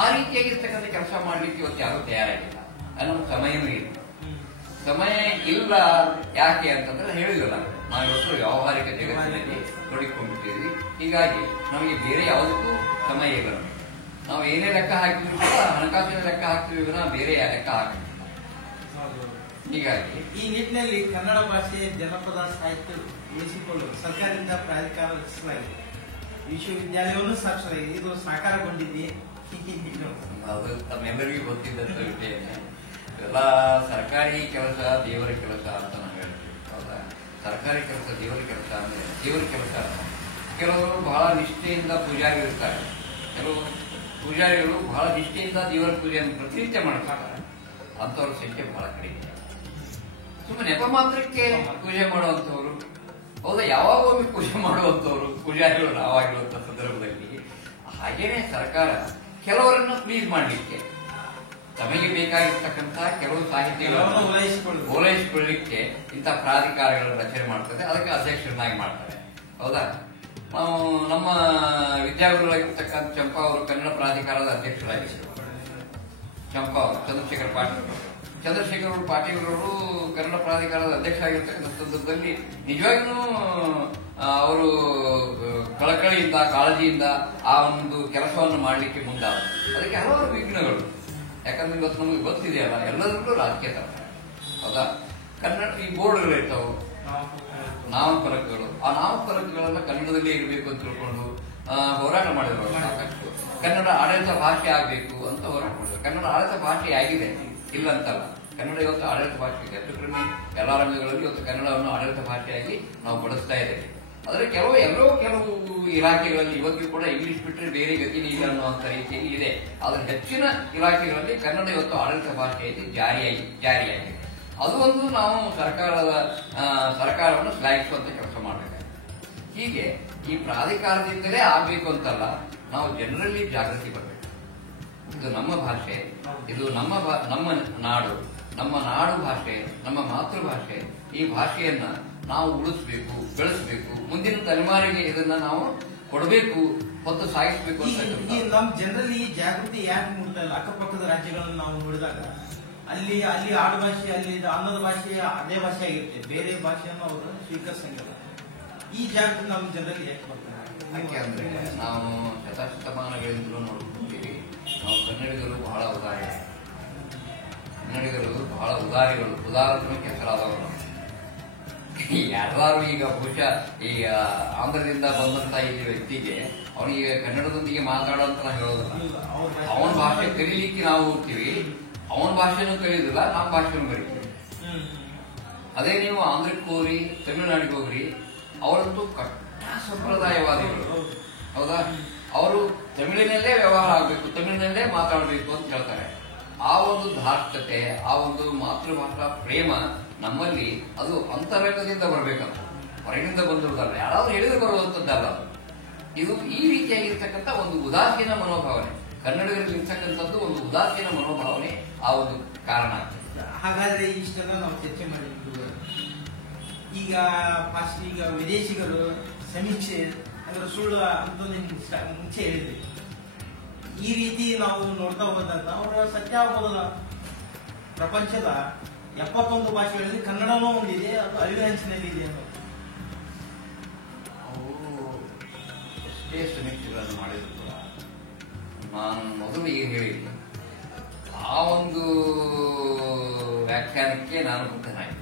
ಆ ರೀತಿಯಾಗಿರ್ತಕ್ಕಂಥ ಕೆಲಸ ಮಾಡ್ಲಿಕ್ಕೆ ಇವತ್ತು ಯಾರು ತಯಾರಾಗಿಲ್ಲ. ನಮ್ಗೆ ಸಮಯನೂ ಇಲ್ಲ. ಸಮಯ ಇಲ್ಲ ಯಾಕೆ ಅಂತಂದ್ರೆ ಹೇಳಿದ್ರಲ್ಲ, ನಾವು ಇವತ್ತು ವ್ಯಾವಹಾರಿಕ ಜಗತ್ತಿನಲ್ಲಿ ತೊಡಗಿಕೊಂಡಿದ್ದೀವಿ. ಹೀಗಾಗಿ ನಮಗೆ ಬೇರೆ ಯಾವುದಕ್ಕೂ ಸಮಯ ಇಲ್ಲ. ನಾವು ಏನೇ ಲೆಕ್ಕ ಹಾಕಿದ್ರು ಕೂಡ ಹಣಕಾಸಿನ ಲೆಕ್ಕ ಹಾಕ್ತೀವಿ ವಿನ ಬೇರೆ ಲೆಕ್ಕ ಹಾಕ್ತೀವಿ. ಹೀಗಾಗಿ ಈ ನಿಟ್ಟಿನಲ್ಲಿ ಕನ್ನಡ ಭಾಷೆ ಜನಪದ ಸಾಹಿತ್ಯ ಉಳಿಸಿಕೊಳ್ಳಲು ಸರ್ಕಾರದಿಂದ ಪ್ರಾಧಿಕಾರ ರಚಿಸಲಾಗಿದೆ. ವಿಶ್ವವಿದ್ಯಾಲಯವನ್ನು ಸ್ಥಾಪಿಸಲಾಗಿದೆ. ಇದು ಸಾಕಾರಗೊಂಡಿದೆ. ಅದು ತಮ್ಮೆಲ್ಲರಿಗೂ ಗೊತ್ತಿದ್ದಂತ ವಿಷಯ. ಎಲ್ಲ ಸರ್ಕಾರಿ ಕೆಲಸ ದೇವರ ಕೆಲಸ ಅಂತ ನಾವು ಹೇಳ್ತೀವಿ. ಹೌದಾ? ಸರ್ಕಾರಿ ಕೆಲಸ ದೇವರ ಕೆಲಸ ಅಂದ್ರೆ ದೇವರ ಕೆಲಸ. ಕೆಲವರು ಬಹಳ ನಿಷ್ಠೆಯಿಂದ ಪೂಜಾರಿಗಳು ಇರ್ತಾರೆ. ಕೆಲವು ಪೂಜಾರಿಗಳು ಬಹಳ ನಿಷ್ಠೆಯಿಂದ ದೇವರ ಪೂಜೆಯನ್ನು ಪ್ರತಿನಿತ್ಯ ಮಾಡ್ತಾರೆ. ಅಂತವ್ರ ಸಂಖ್ಯೆ ಬಹಳ ಕಡಿಮೆ. ಸುಮ್ಮನೆ ನೆಪ ಮಾತ್ರಕ್ಕೆ ಪೂಜೆ ಮಾಡುವಂತವ್ರು, ಹೌದಾ, ಯಾವಾಗೊಮ್ಮೆ ಪೂಜೆ ಮಾಡುವಂತವ್ರು ಪೂಜಾರಿಗಳು ನಾವಾಗಿರುವಂತ ಸಂದರ್ಭದಲ್ಲಿ ಹಾಗೇನೆ ಸರ್ಕಾರ ಕೆಲವರನ್ನು ಪ್ಲೀಸ್ ಮಾಡಲಿಕ್ಕೆ, ತಮಗೆ ಬೇಕಾಗಿರ್ತಕ್ಕಂಥ ಕೆಲವು ಸಾಹಿತ್ಯಗಳನ್ನು ಓಲೈಸಿಕೊಳ್ಳಿಕ್ಕೆ ಇಂಥ ಪ್ರಾಧಿಕಾರಗಳನ್ನು ರಚನೆ ಮಾಡ್ತದೆ. ಅದಕ್ಕೆ ಅಧ್ಯಕ್ಷರನ್ನಾಗಿ ಮಾಡ್ತಾರೆ. ಹೌದಾ? ನಾವು ನಮ್ಮ ವಿದ್ಯಾಗುರುಗಳಾಗಿರ್ತಕ್ಕಂಥ ಚಂಪಾ ಅವರು ಕನ್ನಡ ಪ್ರಾಧಿಕಾರದ ಅಧ್ಯಕ್ಷರಾಗಿದ್ದರು. ಚಂಪಾ ಅವರು ಚಂದ್ರಶೇಖರ್ ಪಾಟೀಲ್ರವರು ಕನ್ನಡ ಪ್ರಾಧಿಕಾರದ ಅಧ್ಯಕ್ಷರಾಗಿರ್ತಕ್ಕಂಥ ಸಂದರ್ಭದಲ್ಲಿ ನಿಜವಾಗಿಯೂ ಅವರು ಕಳಕಳಿಯಿಂದ ಕಾಳಜಿಯಿಂದ ಆ ಒಂದು ಕೆಲಸವನ್ನು ಮಾಡಲಿಕ್ಕೆ ಮುಂದಾದರು. ಅದಕ್ಕೆ ಹಲವಾರು ವಿಘ್ನಗಳು. ಯಾಕಂದ್ರೆ ಇವತ್ತು ನಮಗೆ ಗೊತ್ತಿದೆಯಲ್ಲ, ಎಲ್ಲದರಲ್ಲೂ ರಾಜಕೀಯ ತರ್ತಾರೆ. ಹೌದಾ? ಕನ್ನಡ ಈ ಬೋರ್ಡ್ಗಳು ಇರ್ತಾವೆ. ನಾಮಫಲಕಗಳು, ಆ ನಾಮಫಲಕಗಳೆಲ್ಲ ಕನ್ನಡದಲ್ಲೇ ಇರಬೇಕು ಅಂತ ತಿಳ್ಕೊಂಡು ಹೋರಾಟ ಮಾಡಿದ್ರು ಸಾಕಷ್ಟು. ಕನ್ನಡ ಆಡಳಿತ ಭಾಷೆ ಆಗಬೇಕು ಅಂತ ಹೋರಾಟ ಮಾಡಿದ್ರು. ಕನ್ನಡ ಆಡಳಿತ ಭಾಷೆ ಆಗಿದೆ, ಇಲ್ಲ ಅಂತಲ್ಲ. ಕನ್ನಡ ಇವತ್ತು ಆಡಳಿತ ಭಾಷೆ ಇದೆ. ಹೆಚ್ಚು ಕಡಿಮೆ ಎಲ್ಲಾ ರಂಗಗಳಲ್ಲಿ ಇವತ್ತು ಕನ್ನಡವನ್ನು ಆಡಳಿತ ಭಾಷೆಯಾಗಿ ನಾವು ಬಳಸ್ತಾ ಇದ್ದೇವೆ. ಆದರೆ ಎಲ್ಲೋ ಕೆಲವು ಇಲಾಖೆಗಳಲ್ಲಿ ಇವತ್ತಿಗೂ ಕೂಡ ಇಂಗ್ಲಿಷ್ ಬಿಟ್ಟರೆ ಬೇರೆ ಗತಿನೇ ಇಲ್ಲ ಅನ್ನುವಂಥ ರೀತಿಯಲ್ಲಿ ಇದೆ. ಆದರೆ ಹೆಚ್ಚಿನ ಇಲಾಖೆಗಳಲ್ಲಿ ಕನ್ನಡ ಇವತ್ತು ಆಡಳಿತ ಭಾಷೆಯಲ್ಲಿ ಜಾರಿಯಾಗಿದೆ. ಅದು ಒಂದು ನಾವು ಸರ್ಕಾರವನ್ನು ಶ್ಲಾಘಿಸುವಂತ ಕೆಲಸ ಮಾಡಬೇಕಾಗಿದೆ. ಹೀಗೆ ಈ ಪ್ರಾಧಿಕಾರದಿಂದಲೇ ಆಗ್ಬೇಕು ಅಂತಲ್ಲ, ನಾವು ಜನರಲ್ಲಿ ಜಾಗೃತಿ ಬರಬೇಕು. ಇದು ನಮ್ಮ ಭಾಷೆ, ಇದು ನಮ್ಮ ನಾಡು, ನಮ್ಮ ನಾಡು ಭಾಷೆ, ನಮ್ಮ ಮಾತೃಭಾಷೆ. ಈ ಭಾಷೆಯನ್ನ ನಾವು ಉಳಿಸ್ಬೇಕು, ಬೆಳೆಸಬೇಕು, ಮುಂದಿನ ತಲೆಮಾರಿಗೆ ಇದನ್ನ ನಾವು ಕೊಡಬೇಕು, ಹೊತ್ತು ಸಾಗಿಸಬೇಕು ಅಂತ. ನಮ್ಮ ಜನರಲ್ಲಿ ಜಾಗೃತಿ ಯಾಕೆ ಮೂಡ್ತಾ ಇಲ್ಲ? ಅಕ್ಕಪಕ್ಕದ ರಾಜ್ಯಗಳನ್ನು ನಾವು ನೋಡಿದಾಗ ಅಲ್ಲಿ ಆಡುಭಾಷೆ, ಅಲ್ಲಿ ಅನ್ನದ ಭಾಷೆ ಅದೇ ಭಾಷೆ ಆಗಿರುತ್ತೆ, ಬೇರೆ ಭಾಷೆಯನ್ನು ಅವರು ಸ್ವೀಕರಿಸಂಗಿಲ್ಲ. ಈ ಜಾಗೃತಿ ನಮ್ಮ ಜನರಲ್ಲಿ ಯಾಕೆ ಬರ್ತಾರೆ? ಯಾಕೆ ಅಂದ್ರೆ ನಾವು ಶತಶತಮಾನಗಳಿಂದಲೂ ನೋಡ್ಕೊತೀವಿ, ನಾವು ಕನ್ನಡಿಗರು ಬಹಳ ಉದಾರಿಗಳು, ಉದಾರತನಕ್ಕೆ ಹೆಸರಾದವರು. ಯಾರು ಈಗ ಬಹುಶಃ ಈ ಆಂಧ್ರದಿಂದ ಬಂದಂತ ಈ ವ್ಯಕ್ತಿಗೆ ಅವನಿಗೆ ಕನ್ನಡದೊಂದಿಗೆ ಮಾತಾಡೋಂತ ನಾವು ಹೇಳೋದಿಲ್ಲ. ಅವನ ಭಾಷೆ ಕಲೀಲಿಕ್ಕೆ ನಾವು ಹೋಗ್ತೀವಿ, ಅವನ ಭಾಷೆನೂ ಕಲಿಯೋದಿಲ್ಲ, ನಮ್ಮ ಭಾಷೆನೂ ಬರೀತೀವಿ. ಅದೇ ನೀವು ಆಂಧ್ರಕ್ಕೆ ಹೋಗ್ರಿ, ತಮಿಳುನಾಡಿಗೆ ಹೋಗ್ರಿ, ಅವರಂತೂ ಕಟ್ಟ ಸಂಪ್ರದಾಯವಾದಿಗಳು. ಹೌದಾ? ಅವರು ತಮಿಳಿನಲ್ಲೇ ವ್ಯವಹಾರ ಆಗಬೇಕು, ತಮಿಳಿನಲ್ಲೇ ಮಾತಾಡಬೇಕು ಅಂತ ಹೇಳ್ತಾರೆ. ಆ ಒಂದು ಧಾರ್ಷ್ಟತೆ, ಆ ಒಂದು ಮಾತೃಭಾಷಾ ಪ್ರೇಮ ನಮ್ಮಲ್ಲಿ ಅದು ಅಂತರಂಗದಿಂದ ಬರಬೇಕಂತ, ಹೊರಗಿಂದ ಬಂದಿರುವುದಲ್ಲ, ಯಾರಾದ್ರೂ ಹೇಳಿದ್ರೆ ಬರುವಂತದ್ದಲ್ಲ. ಇದು ಈ ರೀತಿಯಾಗಿರ್ತಕ್ಕಂಥ ಒಂದು ಉದಾಸೀನ ಮನೋಭಾವನೆ, ಕನ್ನಡಿಗರಿಗೆ ಇರ್ತಕ್ಕಂಥದ್ದು ಒಂದು ಉದಾಸೀನ ಮನೋಭಾವನೆ ಆ ಒಂದು ಕಾರಣ. ಹಾಗಾದ್ರೆ ಇಷ್ಟೆಲ್ಲ ನಾವು ಚರ್ಚೆ ಮಾಡಿದ್ದು, ಈಗ ವಿದೇಶಿಗರು ಸಮೀಕ್ಷೆ ಅಂದ್ರೆ ಸುಳ್ಳು ಅಂತಂದು ಮುಂಚೆ ಹೇಳಿದ್ವಿ. ಈ ರೀತಿ ನಾವು ನೋಡ್ತಾ ಹೋದಂತ ಅವರ ಸತ್ಯಾವಬೋಧದ ಪ್ರಪಂಚದ 71 ಭಾಷೆಗಳಲ್ಲಿ ಕನ್ನಡನೂ ಒಂದಿದೆ, ಅದು ಅಳಿವೆ ಅಂಚಿನಲ್ಲಿ ಇದೆ ಅನ್ನೋದು. ಅವರು ಎಷ್ಟೇ ಸಮೀಕ್ಷೆಗಳನ್ನು ಮಾಡಿದ್ರು ಕೂಡ ನಾನು ಮೊದಲು ಏನು ಹೇಳಿದ್ದೆ ಆ ಒಂದು ವ್ಯಾಖ್ಯಾನಕ್ಕೆ ನಾನು ಬದ್ಧನಾಯಿತು.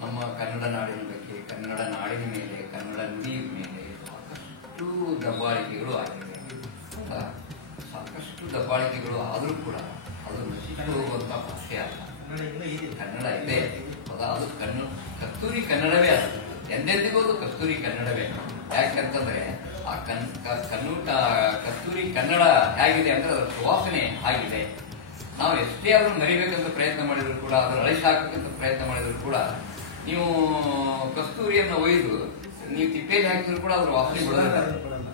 ನಮ್ಮ ಕನ್ನಡ ನಾಡಿನ ಬಗ್ಗೆ, ಕನ್ನಡ ನಾಡಿನ ಮೇಲೆ, ಕನ್ನಡ ನುಡಿಯ ಮೇಲೆ ಸಾಕಷ್ಟು ದಬ್ಬಾಳಿಕೆಗಳು ಆಗಿವೆ. ಸಾಕಷ್ಟು ದಬ್ಬಾಳಿಕೆಗಳು ಆದರೂ ಕೂಡ ಅದು ನಶಿಸಿ ಹೋಗುವಂತ ಭಾಷೆ ಅಲ್ಲ. ಕನ್ನಡ ಇದೆ, ಅದು ಕಸ್ತೂರಿ ಕನ್ನಡವೇ ಅಲ್ಲ, ಎಂದೆಂದಿಗೂ ಅದು ಕಸ್ತೂರಿ ಕನ್ನಡವೇ. ಯಾಕಂತಂದ್ರೆ ಆ ಕಸ್ತೂರಿ ಕನ್ನಡ ಹೇಗಿದೆ ಅಂದ್ರೆ ಅದರ ಸುವಾಸನೆ ಆಗಿದೆ. ನಾವು ಎಷ್ಟೇ ಅದನ್ನು ಮರಿಬೇಕಂತ ಪ್ರಯತ್ನ ಮಾಡಿದ್ರು ಕೂಡ, ಅದನ್ನು ಅಳಿಸಾಕಂತ ಪ್ರಯತ್ನ ಮಾಡಿದ್ರು ಕೂಡ, ನೀವು ಕಸ್ತೂರಿಯನ್ನು ಒಯ್ದು ನೀವು ತಿಪ್ಪೇಲಿ ಹಾಕಿದ್ರು ಕೂಡ ಅದ್ರ ವಾಸನೆ ಬಿಡೋದಿಲ್ಲ.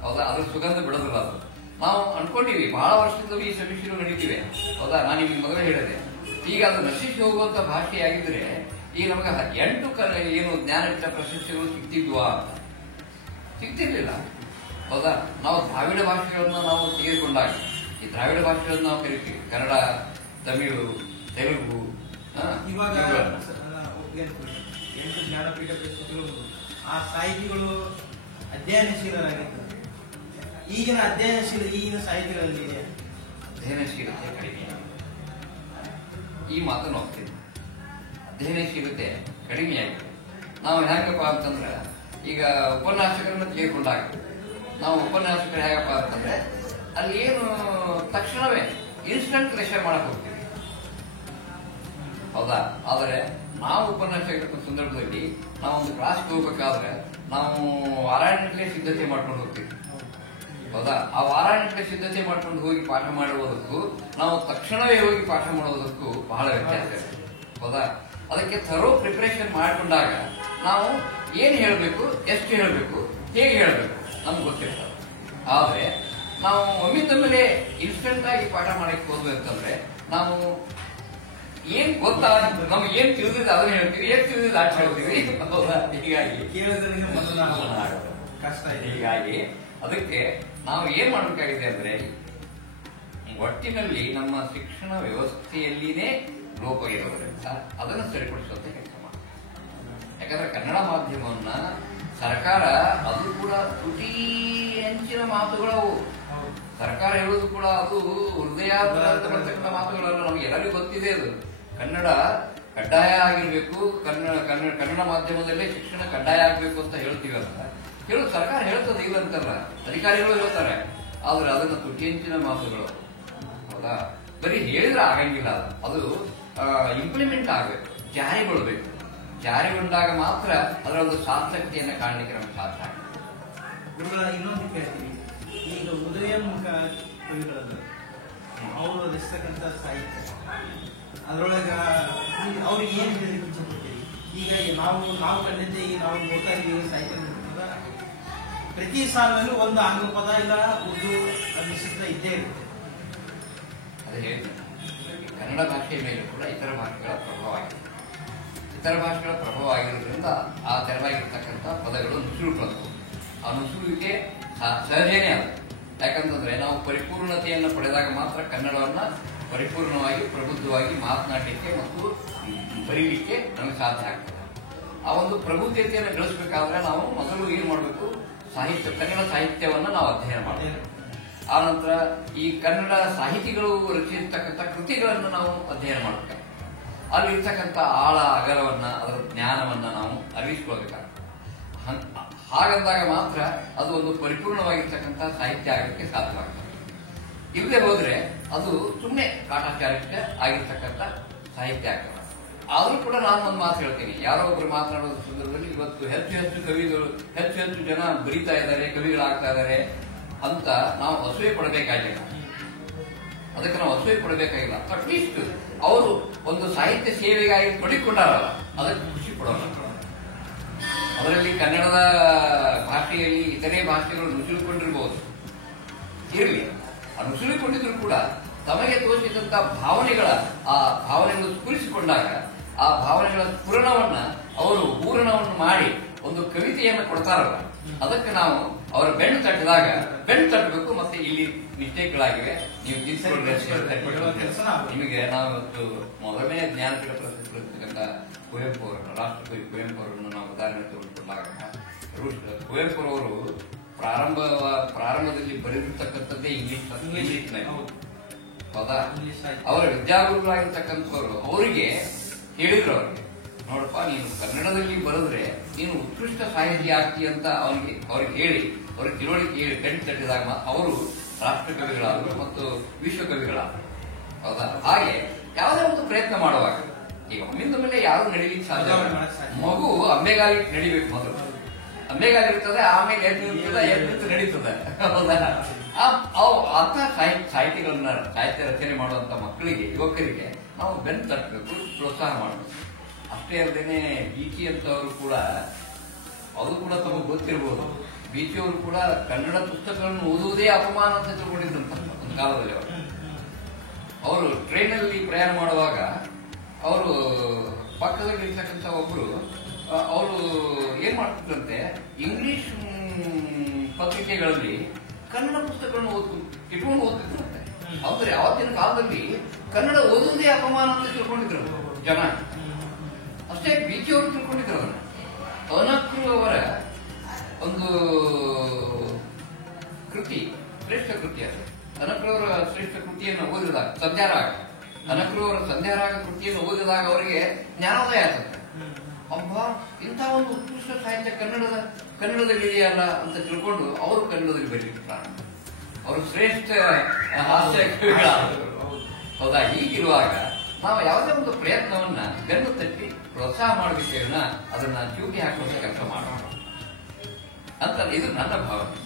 ಹೌದಾ? ಅದ್ರ ಸುಗಂಧ ಬಿಡೋದಿಲ್ಲ. ಅದು ನಾವು ಅನ್ಕೊಂಡಿವಿ, ಬಹಳ ವರ್ಷದಿಂದ ಈ ಸಮೀಕ್ಷೆಗಳು ನಡೀತಿವೆ. ಹೌದಾ? ನಾನು ನಿಮ್ಗೆ ಮೊದಲೇ ಹೇಳಿದೆ, ಈಗ ಅದು ನಶಿಸಿ ಹೋಗುವಂತ ಭಾಷೆಯಾಗಿದ್ರೆ ಈಗ ನಮಗೆ 8 ಏನು ಜ್ಞಾನಪೀಠ ಪ್ರಶಸ್ತಿಗಳು ಸಿಗ್ತಿದ್ವಾ? ಸಿಗ್ತಿರ್ಲಿಲ್ಲ. ಹೌದಾ? ನಾವು ದ್ರಾವಿಡ ಭಾಷೆಗಳನ್ನ ನಾವು ತೆಗೆದುಕೊಂಡಾಗ, ಈ ದ್ರಾವಿಡ ಭಾಷೆಗಳನ್ನ ನಾವು ಕರಿತೀವಿ, ಕನ್ನಡ, ತಮಿಳು, ತೆಲುಗು. ಇವಾಗ 8 ಜ್ಞಾನಪೀಠ ಪ್ರಶಸ್ತಿಗಳು, ಆ ಸಾಹಿತಿಗಳು ಅಧ್ಯಯನಶೀಲರಾಗಿದ್ದಾರೆ. ಈಗಿನ ಸಾಹಿತಿಗಳಲ್ಲಿ ಅಧ್ಯಯನಶೀಲತೆ ಕಡಿಮೆ. ಈ ಮಾತನ್ನು ಹೋಗ್ತೀನಿ, ಅಧ್ಯಯನಶೀಲತೆ ಕಡಿಮೆಯಾಗಿದೆ. ನಾವು ಹೇಗಪ್ಪ ಅಂತಂದ್ರೆ, ಈಗ ಉಪನ್ಯಾಸಕರನ್ನ ತೆಗೆದುಕೊಂಡಾಗ, ನಾವು ಉಪನ್ಯಾಸಕರು ಹೇಗಪ್ಪ ಅಂತಂದ್ರೆ ಅಲ್ಲಿ ಏನು ತಕ್ಷಣವೇ ಇನ್ಸ್ಟಂಟ್ ಲೆಕ್ಚರ್ ಮಾಡಕ್ ಹೋಗ್ತೀವಿ. ಹೌದಾ? ಆದರೆ ನಾವು ಉಪನ್ಯಾಸಕರ ಸಂದರ್ಭದಲ್ಲಿ ನಾವೊಂದು ಕ್ಲಾಸ್ಗೆ ಹೋಗ್ಬೇಕಾದ್ರೆ ನಾವು ವಾರಾಣಟ್ಲೆ ಸಿದ್ಧತೆ ಮಾಡ್ಕೊಂಡು ಹೋಗ್ತೀವಿ. ಹೌದಾ? ಆ ವಾರಾಣಟ್ಲೆ ಸಿದ್ಧತೆ ಮಾಡ್ಕೊಂಡು ಹೋಗಿ ಪಾಠ ಮಾಡುವುದಕ್ಕೂ ನಾವು ತಕ್ಷಣವೇ ಹೋಗಿ ಪಾಠ ಮಾಡುವುದಕ್ಕೂ ಬಹಳ ವ್ಯತ್ಯಾಸ ಇದೆ. ಹೌದಾ? ಅದಕ್ಕೆ ಥರೋ ಪ್ರಿಪರೇಷನ್ ಮಾಡಿಕೊಂಡಾಗ ನಾವು ಏನು ಹೇಳಬೇಕು, ಎಷ್ಟು ಹೇಳಬೇಕು, ಹೇಗೆ ಹೇಳಬೇಕು ನಮ್ಗೆ ಗೊತ್ತಿರ್ತದೆ. ಆದ್ರೆ ನಾವು ಒಮ್ಮಿಂದೊಮ್ಮೆಲೆ ಇನ್ಸ್ಟೆಂಟ್ ಆಗಿ ಪಾಠ ಮಾಡಕ್ಕೆ ಹೋದ್ಬೇಕಂದ್ರೆ ನಾವು ಏನ್ ಗೊತ್ತಾ, ನಮ್ಗೆ ಏನ್ ತಿಳಿದಿದೆ ಅದನ್ನ ಹೇಳ್ತೀವಿ, ಏನ್ ತಿಳಿದಿಲ್ಲ ಅಷ್ಟು ಹೇಳ್ತೀವಿ. ಹೀಗಾಗಿ ಅದಕ್ಕೆ ನಾವು ಏನ್ ಮಾಡ್ಬೇಕಾಗಿದೆ ಅಂದ್ರೆ, ಒಟ್ಟಿನಲ್ಲಿ ನಮ್ಮ ಶಿಕ್ಷಣ ವ್ಯವಸ್ಥೆಯಲ್ಲಿನೇ ಲೋಪ ಇರೋದ್ರಿಂದ ಅದನ್ನು ಸರಿಪಡಿಸುವಂತ ಕೆಲಸ ಮಾಡಿ. ಯಾಕಂದ್ರೆ ಕನ್ನಡ ಮಾಧ್ಯಮವನ್ನ ಸರ್ಕಾರ, ಅದು ಕೂಡ ತುಟಿ ಹೆಂಚಿನ ಮಾತುಗಳವು. ಸರ್ಕಾರ ಹೇಳೋದು ಕೂಡ ಅದು ಹೃದಯ ಬರ್ತಕ್ಕಂಥ ಮಾತುಗಳಲ್ಲ. ನಮ್ಗೆ ಎಲ್ಲರಿಗೂ ಗೊತ್ತಿದೆ ಅದು. ಕಡ್ಡಾಯ ಆಗಿರ್ಬೇಕು, ಕನ್ನಡ ಮಾಧ್ಯಮದಲ್ಲೇ ಶಿಕ್ಷಣ ಕಡ್ಡಾಯ ಆಗಬೇಕು ಅಂತ ಹೇಳ್ತೀವಲ್ಲ, ಸರ್ಕಾರ ಹೇಳ್ತದೆ, ಇಲ್ಲ ಅಂತಲ್ಲ, ಅಧಿಕಾರಿಗಳು ಹೇಳ್ತಾರೆ. ಆದ್ರೆ ಅದನ್ನ ತುಟಿಯಂಚಿನ ಮಾತುಗಳು, ಹೌದಾ? ಬರೀ ಹೇಳಿದ್ರೆ ಆಗಂಗಿಲ್ಲ, ಅದು ಇಂಪ್ಲಿಮೆಂಟ್ ಆಗಬೇಕು, ಜಾರಿಗೊಳ್ಬೇಕು. ಜಾರಿಗೊಂಡಾಗ ಮಾತ್ರ ಅದರ ಒಂದು ಸಾರ್ಥಕತೆಯನ್ನು ಕಾಣಲಿಕ್ಕೆ ನಮ್ಗೆ ಸಾಧ್ಯ ಆಗ್ತದೆ. ಗುರುಗಳ ಇನ್ನೊಂದು ಕೇಳ್ತೀವಿ, ಈಗ ಉದಯೋನ್ಮುಖ ಕವಿಗಳಲ್ಲ, ಅವರು ರಚಿಸ್ತಕ್ಕಂಥ ಸಾಹಿತ್ಯ, ಅದರೊಳಗ ಅವ್ರಿಗೆ ಏನು ಹೇಳಲಿಕ್ಕೆ ಇಚ್ಛೆಪಡ್ತೀವಿ? ಈಗ ನಾವು ಕಂಡಂತೆ ಈಗ ನಾವು ನೋಡ್ತಾ ಇದ್ದೀವಿ, ಸಾಹಿತ್ಯ ಪ್ರತಿ ಸಾಲಿನಲ್ಲೂ ಒಂದು ಆಂಗ್ಲ ಪದ ಇಲ್ಲ ಉರ್ದು ಮಿಶ್ರಿತ ಇದ್ದೇ ಇರುತ್ತೆ. ಅದೇ ಹೇಳ್ತೀನಿ, ಕನ್ನಡ ಭಾಷೆಯ ಮೇಲೆ ಕೂಡ ಇತರ ಭಾಷೆಗಳ ಪ್ರಭಾವ ಆಗಿದೆ. ಇತರ ಭಾಷೆಗಳ ಪ್ರಭಾವ ಆಗಿರೋದ್ರಿಂದ ಆ ತೆರವಾಗಿರ್ತಕ್ಕಂಥ ಪದಗಳು ನುಸುಳುಕೊಳ್ಳುತ್ತವೆ. ಆ ನುಸುಳುವಿಕೆ ಸಹಜೇನೇ ಅಲ್ಲ. ಯಾಕಂತಂದ್ರೆ ನಾವು ಪರಿಪೂರ್ಣತೆಯನ್ನು ಪಡೆದಾಗ ಮಾತ್ರ ಕನ್ನಡವನ್ನ ಪರಿಪೂರ್ಣವಾಗಿ ಪ್ರಬುದ್ಧವಾಗಿ ಮಾತನಾಡಲಿಕ್ಕೆ ಮತ್ತು ಬರೀಲಿಕ್ಕೆ ನಮಗೆ ಸಾಧ್ಯ ಆಗ್ತದೆ. ಆ ಒಂದು ಪ್ರಬುದ್ಧತೆಯನ್ನು ಗಳಿಸಬೇಕಾದ್ರೆ ನಾವು ಮೊದಲು ಏನು ಮಾಡಬೇಕು? ಕನ್ನಡ ಸಾಹಿತ್ಯವನ್ನು ನಾವು ಅಧ್ಯಯನ ಮಾಡಬೇಕು. ಆ ನಂತರ ಈ ಕನ್ನಡ ಸಾಹಿತಿಗಳು ರಚಿಸಿರ್ತಕ್ಕಂಥ ಕೃತಿಗಳನ್ನು ನಾವು ಅಧ್ಯಯನ ಮಾಡಬೇಕು. ಅಲ್ಲಿರ್ತಕ್ಕಂಥ ಆಳ ಅಗಲವನ್ನ, ಅದರ ಜ್ಞಾನವನ್ನ ನಾವು ಅರಿವಿಸಿಕೊಳ್ಬೇಕಾಗ್ತದೆ. ಹಾಗಂದಾಗ ಮಾತ್ರ ಅದು ಒಂದು ಪರಿಪೂರ್ಣವಾಗಿರ್ತಕ್ಕಂಥ ಸಾಹಿತ್ಯ ಆಗಲಿಕ್ಕೆ ಸಾಧ್ಯವಾಗ್ತದೆ. ಇಲ್ಲದೆ ಹೋದ್ರೆ ಅದು ಸುಮ್ಮನೆ ಕಾಟಾಚಾರಕ್ಕೆ ಆಗಿರ್ತಕ್ಕಂಥ ಸಾಹಿತ್ಯ ಆಗ್ತದೆ. ಆದ್ರೂ ಕೂಡ ನಾನು ಒಂದು ಮಾತು ಹೇಳ್ತೀನಿ, ಯಾರೋ ಒಬ್ರು ಮಾತನಾಡೋದ ಸಂದರ್ಭದಲ್ಲಿ ಇವತ್ತು ಹೆಚ್ಚು ಕವಿಗಳು, ಹೆಚ್ಚು ಜನ ಬರೀತಾ ಇದ್ದಾರೆ, ಕವಿಗಳಾಗ್ತಾ ಇದ್ದಾರೆ ಅಂತ ನಾವು ಅಸೂಯೆ ಪಡಬೇಕಾಗಿಲ್ಲ. ಅದಕ್ಕೆ ನಾವು ಅಸೂಯೆ ಪಡಬೇಕಾಗಿಲ್ಲ. ಅಟ್ಲೀಸ್ಟ್ ಅವರು ಒಂದು ಸಾಹಿತ್ಯ ಸೇವೆಗಾಗಿ ತೊಡಗಿಕೊಂಡಾರಲ್ಲ, ಅದಕ್ಕೆ ಖುಷಿ ಪಡೋಣ. ಅದರಲ್ಲಿ ಕನ್ನಡದ ಭಾಷೆಯಲ್ಲಿ ಇತರೆ ಭಾಷೆಗಳು ನುಸುಳಿಕೊಂಡಿರಬಹುದು, ಇರಲಿ. ಆ ನುಸುಳಿಕೊಂಡಿದ್ರು ಕೂಡ ತಮಗೆ ತೋಚಿದಂತ ಆ ಭಾವನೆಗಳು ಸ್ಫುರಿಸಿಕೊಂಡಾಗ ಆ ಭಾವನೆಗಳ ಪೂರಣವನ್ನು ಮಾಡಿ ಒಂದು ಕವಿತೆಯನ್ನು ಕೊಡ್ತಾರಲ್ಲ, ಅದಕ್ಕೆ ನಾವು ಅವರ ಬೆನ್ನು ತಟ್ಟಬೇಕು. ಮತ್ತೆ ಇಲ್ಲಿ ಮಿಸ್ಟೇಕ್ಗಳಾಗಿವೆ, ನೀವು ನಿಮಗೆ ನಾವು ಇವತ್ತು ಮೊದಲನೇ ಜ್ಞಾನಪೀಠ ಪ್ರಶಸ್ತಿ ಪಡೆದಿರ್ತಕ್ಕಂಥ ಕುವೆಂಪು ಅವರನ್ನು, ರಾಷ್ಟ್ರಕವಿ ಕುವೆಂಪು ಅವರನ್ನು ನಾವು ಉದಾಹರಣೆ ತೆಗೆದುಕೊಂಡಾಗ, ಕುವೆಂಪು ಅವರು ಪ್ರಾರಂಭದಲ್ಲಿ ಬರೆದಿರ್ತಕ್ಕಂಥದ್ದೇ ಇಂಗ್ಲಿಷ್ನಲ್ಲಿ, ಹೌದಾ? ಅವರ ವಿದ್ಯಾಗುರುಗಳಾಗಿರ್ತಕ್ಕಂಥವ್ರು ಅವರಿಗೆ ಹೇಳಿದ್ರು, ನೋಡಪ್ಪ, ನೀನು ಕನ್ನಡದಲ್ಲಿ ಬರೆದ್ರೆ ನೀನು ಉತ್ಕೃಷ್ಟ ಸಾಹಿತಿ ಆಗ್ತಿ ಅಂತ ಅವ್ರಿಗೆ ಹೇಳಿ, ಅವ್ರಿಗೆ ತಿಳುವಳಿಕೆ ಹೇಳಿ ಬೆನ್ನು ತಟ್ಟಿದಾಗ ಅವರು ರಾಷ್ಟ್ರಕವಿಗಳಾದರು ಮತ್ತು ವಿಶ್ವಕವಿಗಳಾದರು, ಹೌದಾ? ಹಾಗೆ ಯಾವುದೇ ಒಂದು ಪ್ರಯತ್ನ ಮಾಡುವಾಗ ಈಗ ಒಮ್ಮಿಂದ ಮೇಲೆ ಯಾರು ನಡೀಲಿಕ್ಕೆ ಸಾಧ್ಯ? ಮಗು ಅಂಬೆಗಾಲಿ ನಡಿಬೇಕು, ಮೊದಲು ಅಂಬೆಗಾಲಿರ್ತದೆ, ಆಮೇಲೆ ಎದ್ದು ನಡೀತದೆ, ಹೌದಾ? ಅಂತ ಸಾಹಿತ್ಯಗಳನ್ನ ಸಾಹಿತ್ಯ ರಚನೆ ಮಾಡುವಂತ ಮಕ್ಕಳಿಗೆ, ಯುವಕರಿಗೆ ನಾವು ಬೆನ್ನು ತಟ್ಟಬೇಕು, ಪ್ರೋತ್ಸಾಹ ಮಾಡಬೇಕು. ಅಷ್ಟೇ ಅಲ್ಲದೇನೆ ಬೀಚಿ ಅಂತವರು ಕೂಡ, ಅದು ಕೂಡ ತಮಗೆ ಗೊತ್ತಿರಬಹುದು, ಬೀಚಿಯವರು ಕೂಡ ಕನ್ನಡ ಪುಸ್ತಕಗಳನ್ನು ಓದುವುದೇ ಅಪಮಾನ ಅಂತ ತಿಳ್ಕೊಂಡಿದ್ದಂತ ಒಂದು ಕಾಲದಲ್ಲಿ. ಅವರು ಟ್ರೈನಲ್ಲಿ ಪ್ರಯಾಣ ಮಾಡುವಾಗ ಅವರು ಪಕ್ಕದಲ್ಲಿ ಇರ್ತಕ್ಕಂಥ ಒಬ್ರು ಅವರು ಏನ್ ಮಾಡ್ತಿದ್ರಂತೆ, ಇಂಗ್ಲಿಷ್ ಪತ್ರಿಕೆಗಳಲ್ಲಿ ಕನ್ನಡ ಪುಸ್ತಕಗಳನ್ನು ಇಟ್ಕೊಂಡು ಓದ್ತಿದ್ರಂತೆ. ಅಂದ್ರೆ ಆವತ್ತಿನ ಕಾಲದಲ್ಲಿ ಕನ್ನಡ ಓದುವುದೇ ಅಪಮಾನ ಅಂತ ತಿಳ್ಕೊಂಡಿದ್ರು ಜನ. ಅಷ್ಟೇ ಬೀಚಿಯವರು ತಿಳ್ಕೊಂಡಿದ್ರು ಅದನ್ನ. ಅನಕೃ ಅವರ ಒಂದು ಕೃತಿ, ಶ್ರೇಷ್ಠ ಕೃತಿ ಅದು. ಅನಕೃವರ ಶ್ರೇಷ್ಠ ಕೃತಿಯನ್ನು ಓದಿದಾಗ, ಅನಕೃವರ ಸಂಧ್ಯಾರಾಗ ಕೃತಿಯನ್ನು ಓದಿದಾಗ ಅವರಿಗೆ ಜ್ಞಾನೋದಯ ಆಗ್ತದೆ. ಅಬ್ಬ, ಇಂಥ ಒಂದು ಉತ್ಕೃಷ್ಟ ಸಾಹಿತ್ಯ ಕನ್ನಡದಲ್ಲಿ ಇದೆಯಲ್ಲ ಅಂತ ತಿಳ್ಕೊಂಡು ಅವರು ಕನ್ನಡದಲ್ಲಿ ಬರೀಲಿಕ್ಕೆ ಪ್ರಾರಂಭ. ಅವರು ಶ್ರೇಷ್ಠ ಹಾಸ್ಯ ಕವಿಗಳಾದರು, ಹೌದಾ? ಹೀಗಿರುವಾಗ ನಾವು ಯಾವುದೇ ಒಂದು ಪ್ರಯತ್ನವನ್ನ ಬೆನ್ನು ತಟ್ಟಿ ಪ್ರೋತ್ಸಾಹ ಮಾಡಬೇಕೇನ, ಅದನ್ನ ಚೂಟಿ ಹಾಕುವಂತ ಕೆಲಸ ಮಾಡೋಣ ಅಂತ ಇದು ನನ್ನ ಭಾವನೆ.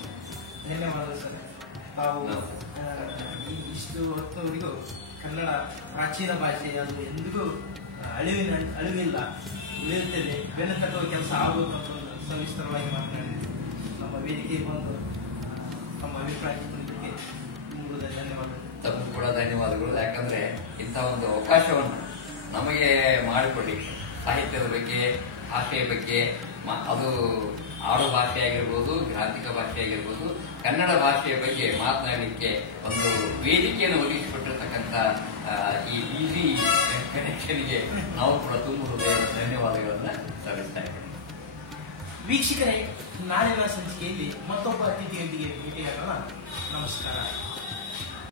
ಧನ್ಯವಾದ ಸರ್. ತಾವು ಇಷ್ಟು ಹೊತ್ತವರೆಗೂ ಕನ್ನಡ ಪ್ರಾಚೀನ ಭಾಷೆ, ಅದು ಎಂದಿಗೂ ಅಳಿವಿಲ್ಲ, ಉಳಿಯುತ್ತದೆ, ಬೆನ್ನು ತಟ್ಟುವ ಕೆಲಸ ಆಗಬೇಕಂತ ಸವಿಸ್ತರವಾಗಿ ಮಾತನಾಡಿದ್ವಿ. ನಮ್ಮ ವೇದಿಕೆ ಬಂದು ನಮ್ಮ ಅಭಿಪ್ರಾಯ ನಿಮಗೆ ಧನ್ಯವಾದಗಳು. ತಪ್ಪು ಕೂಡ ಧನ್ಯವಾದಗಳು. ಯಾಕಂದ್ರೆ ಇಂಥ ಒಂದು ಅವಕಾಶವನ್ನು ನಮಗೆ ಮಾಡಿಕೊಡಿ, ಸಾಹಿತ್ಯದ ಬಗ್ಗೆ, ಭಾಷೆಯ ಬಗ್ಗೆ, ಅದು ಆಡು ಭಾಷೆ ಆಗಿರ್ಬೋದು, ಗ್ರಾಂಥಿಕ ಭಾಷೆ ಆಗಿರ್ಬೋದು, ಕನ್ನಡ ಭಾಷೆಯ ಬಗ್ಗೆ ಮಾತನಾಡಲಿಕ್ಕೆ ಒಂದು ವೇದಿಕೆಯನ್ನು ಒದಗಿಸಿಕೊಟ್ಟಿರ್ತಕ್ಕಂಥ ಈ ಈಸಿ ಕನೆಕ್ಷನ್ಗೆ ನಾವು ಕೂಡ ತುಂಬ ಹೃದಯದ ಧನ್ಯವಾದಗಳನ್ನ ಸಲ್ಲಿಸ್ತಾ ಇದ್ದೇವೆ. ವೀಕ್ಷಕರೇ, ನಾಳಿನ ಸಂಚಿಕೆಯಲ್ಲಿ ಮತ್ತೊಬ್ಬ ಅತಿಥಿಯೊಂದಿಗೆ ಭೇಟಿಯಾಗೋಣ. ನಮಸ್ಕಾರ.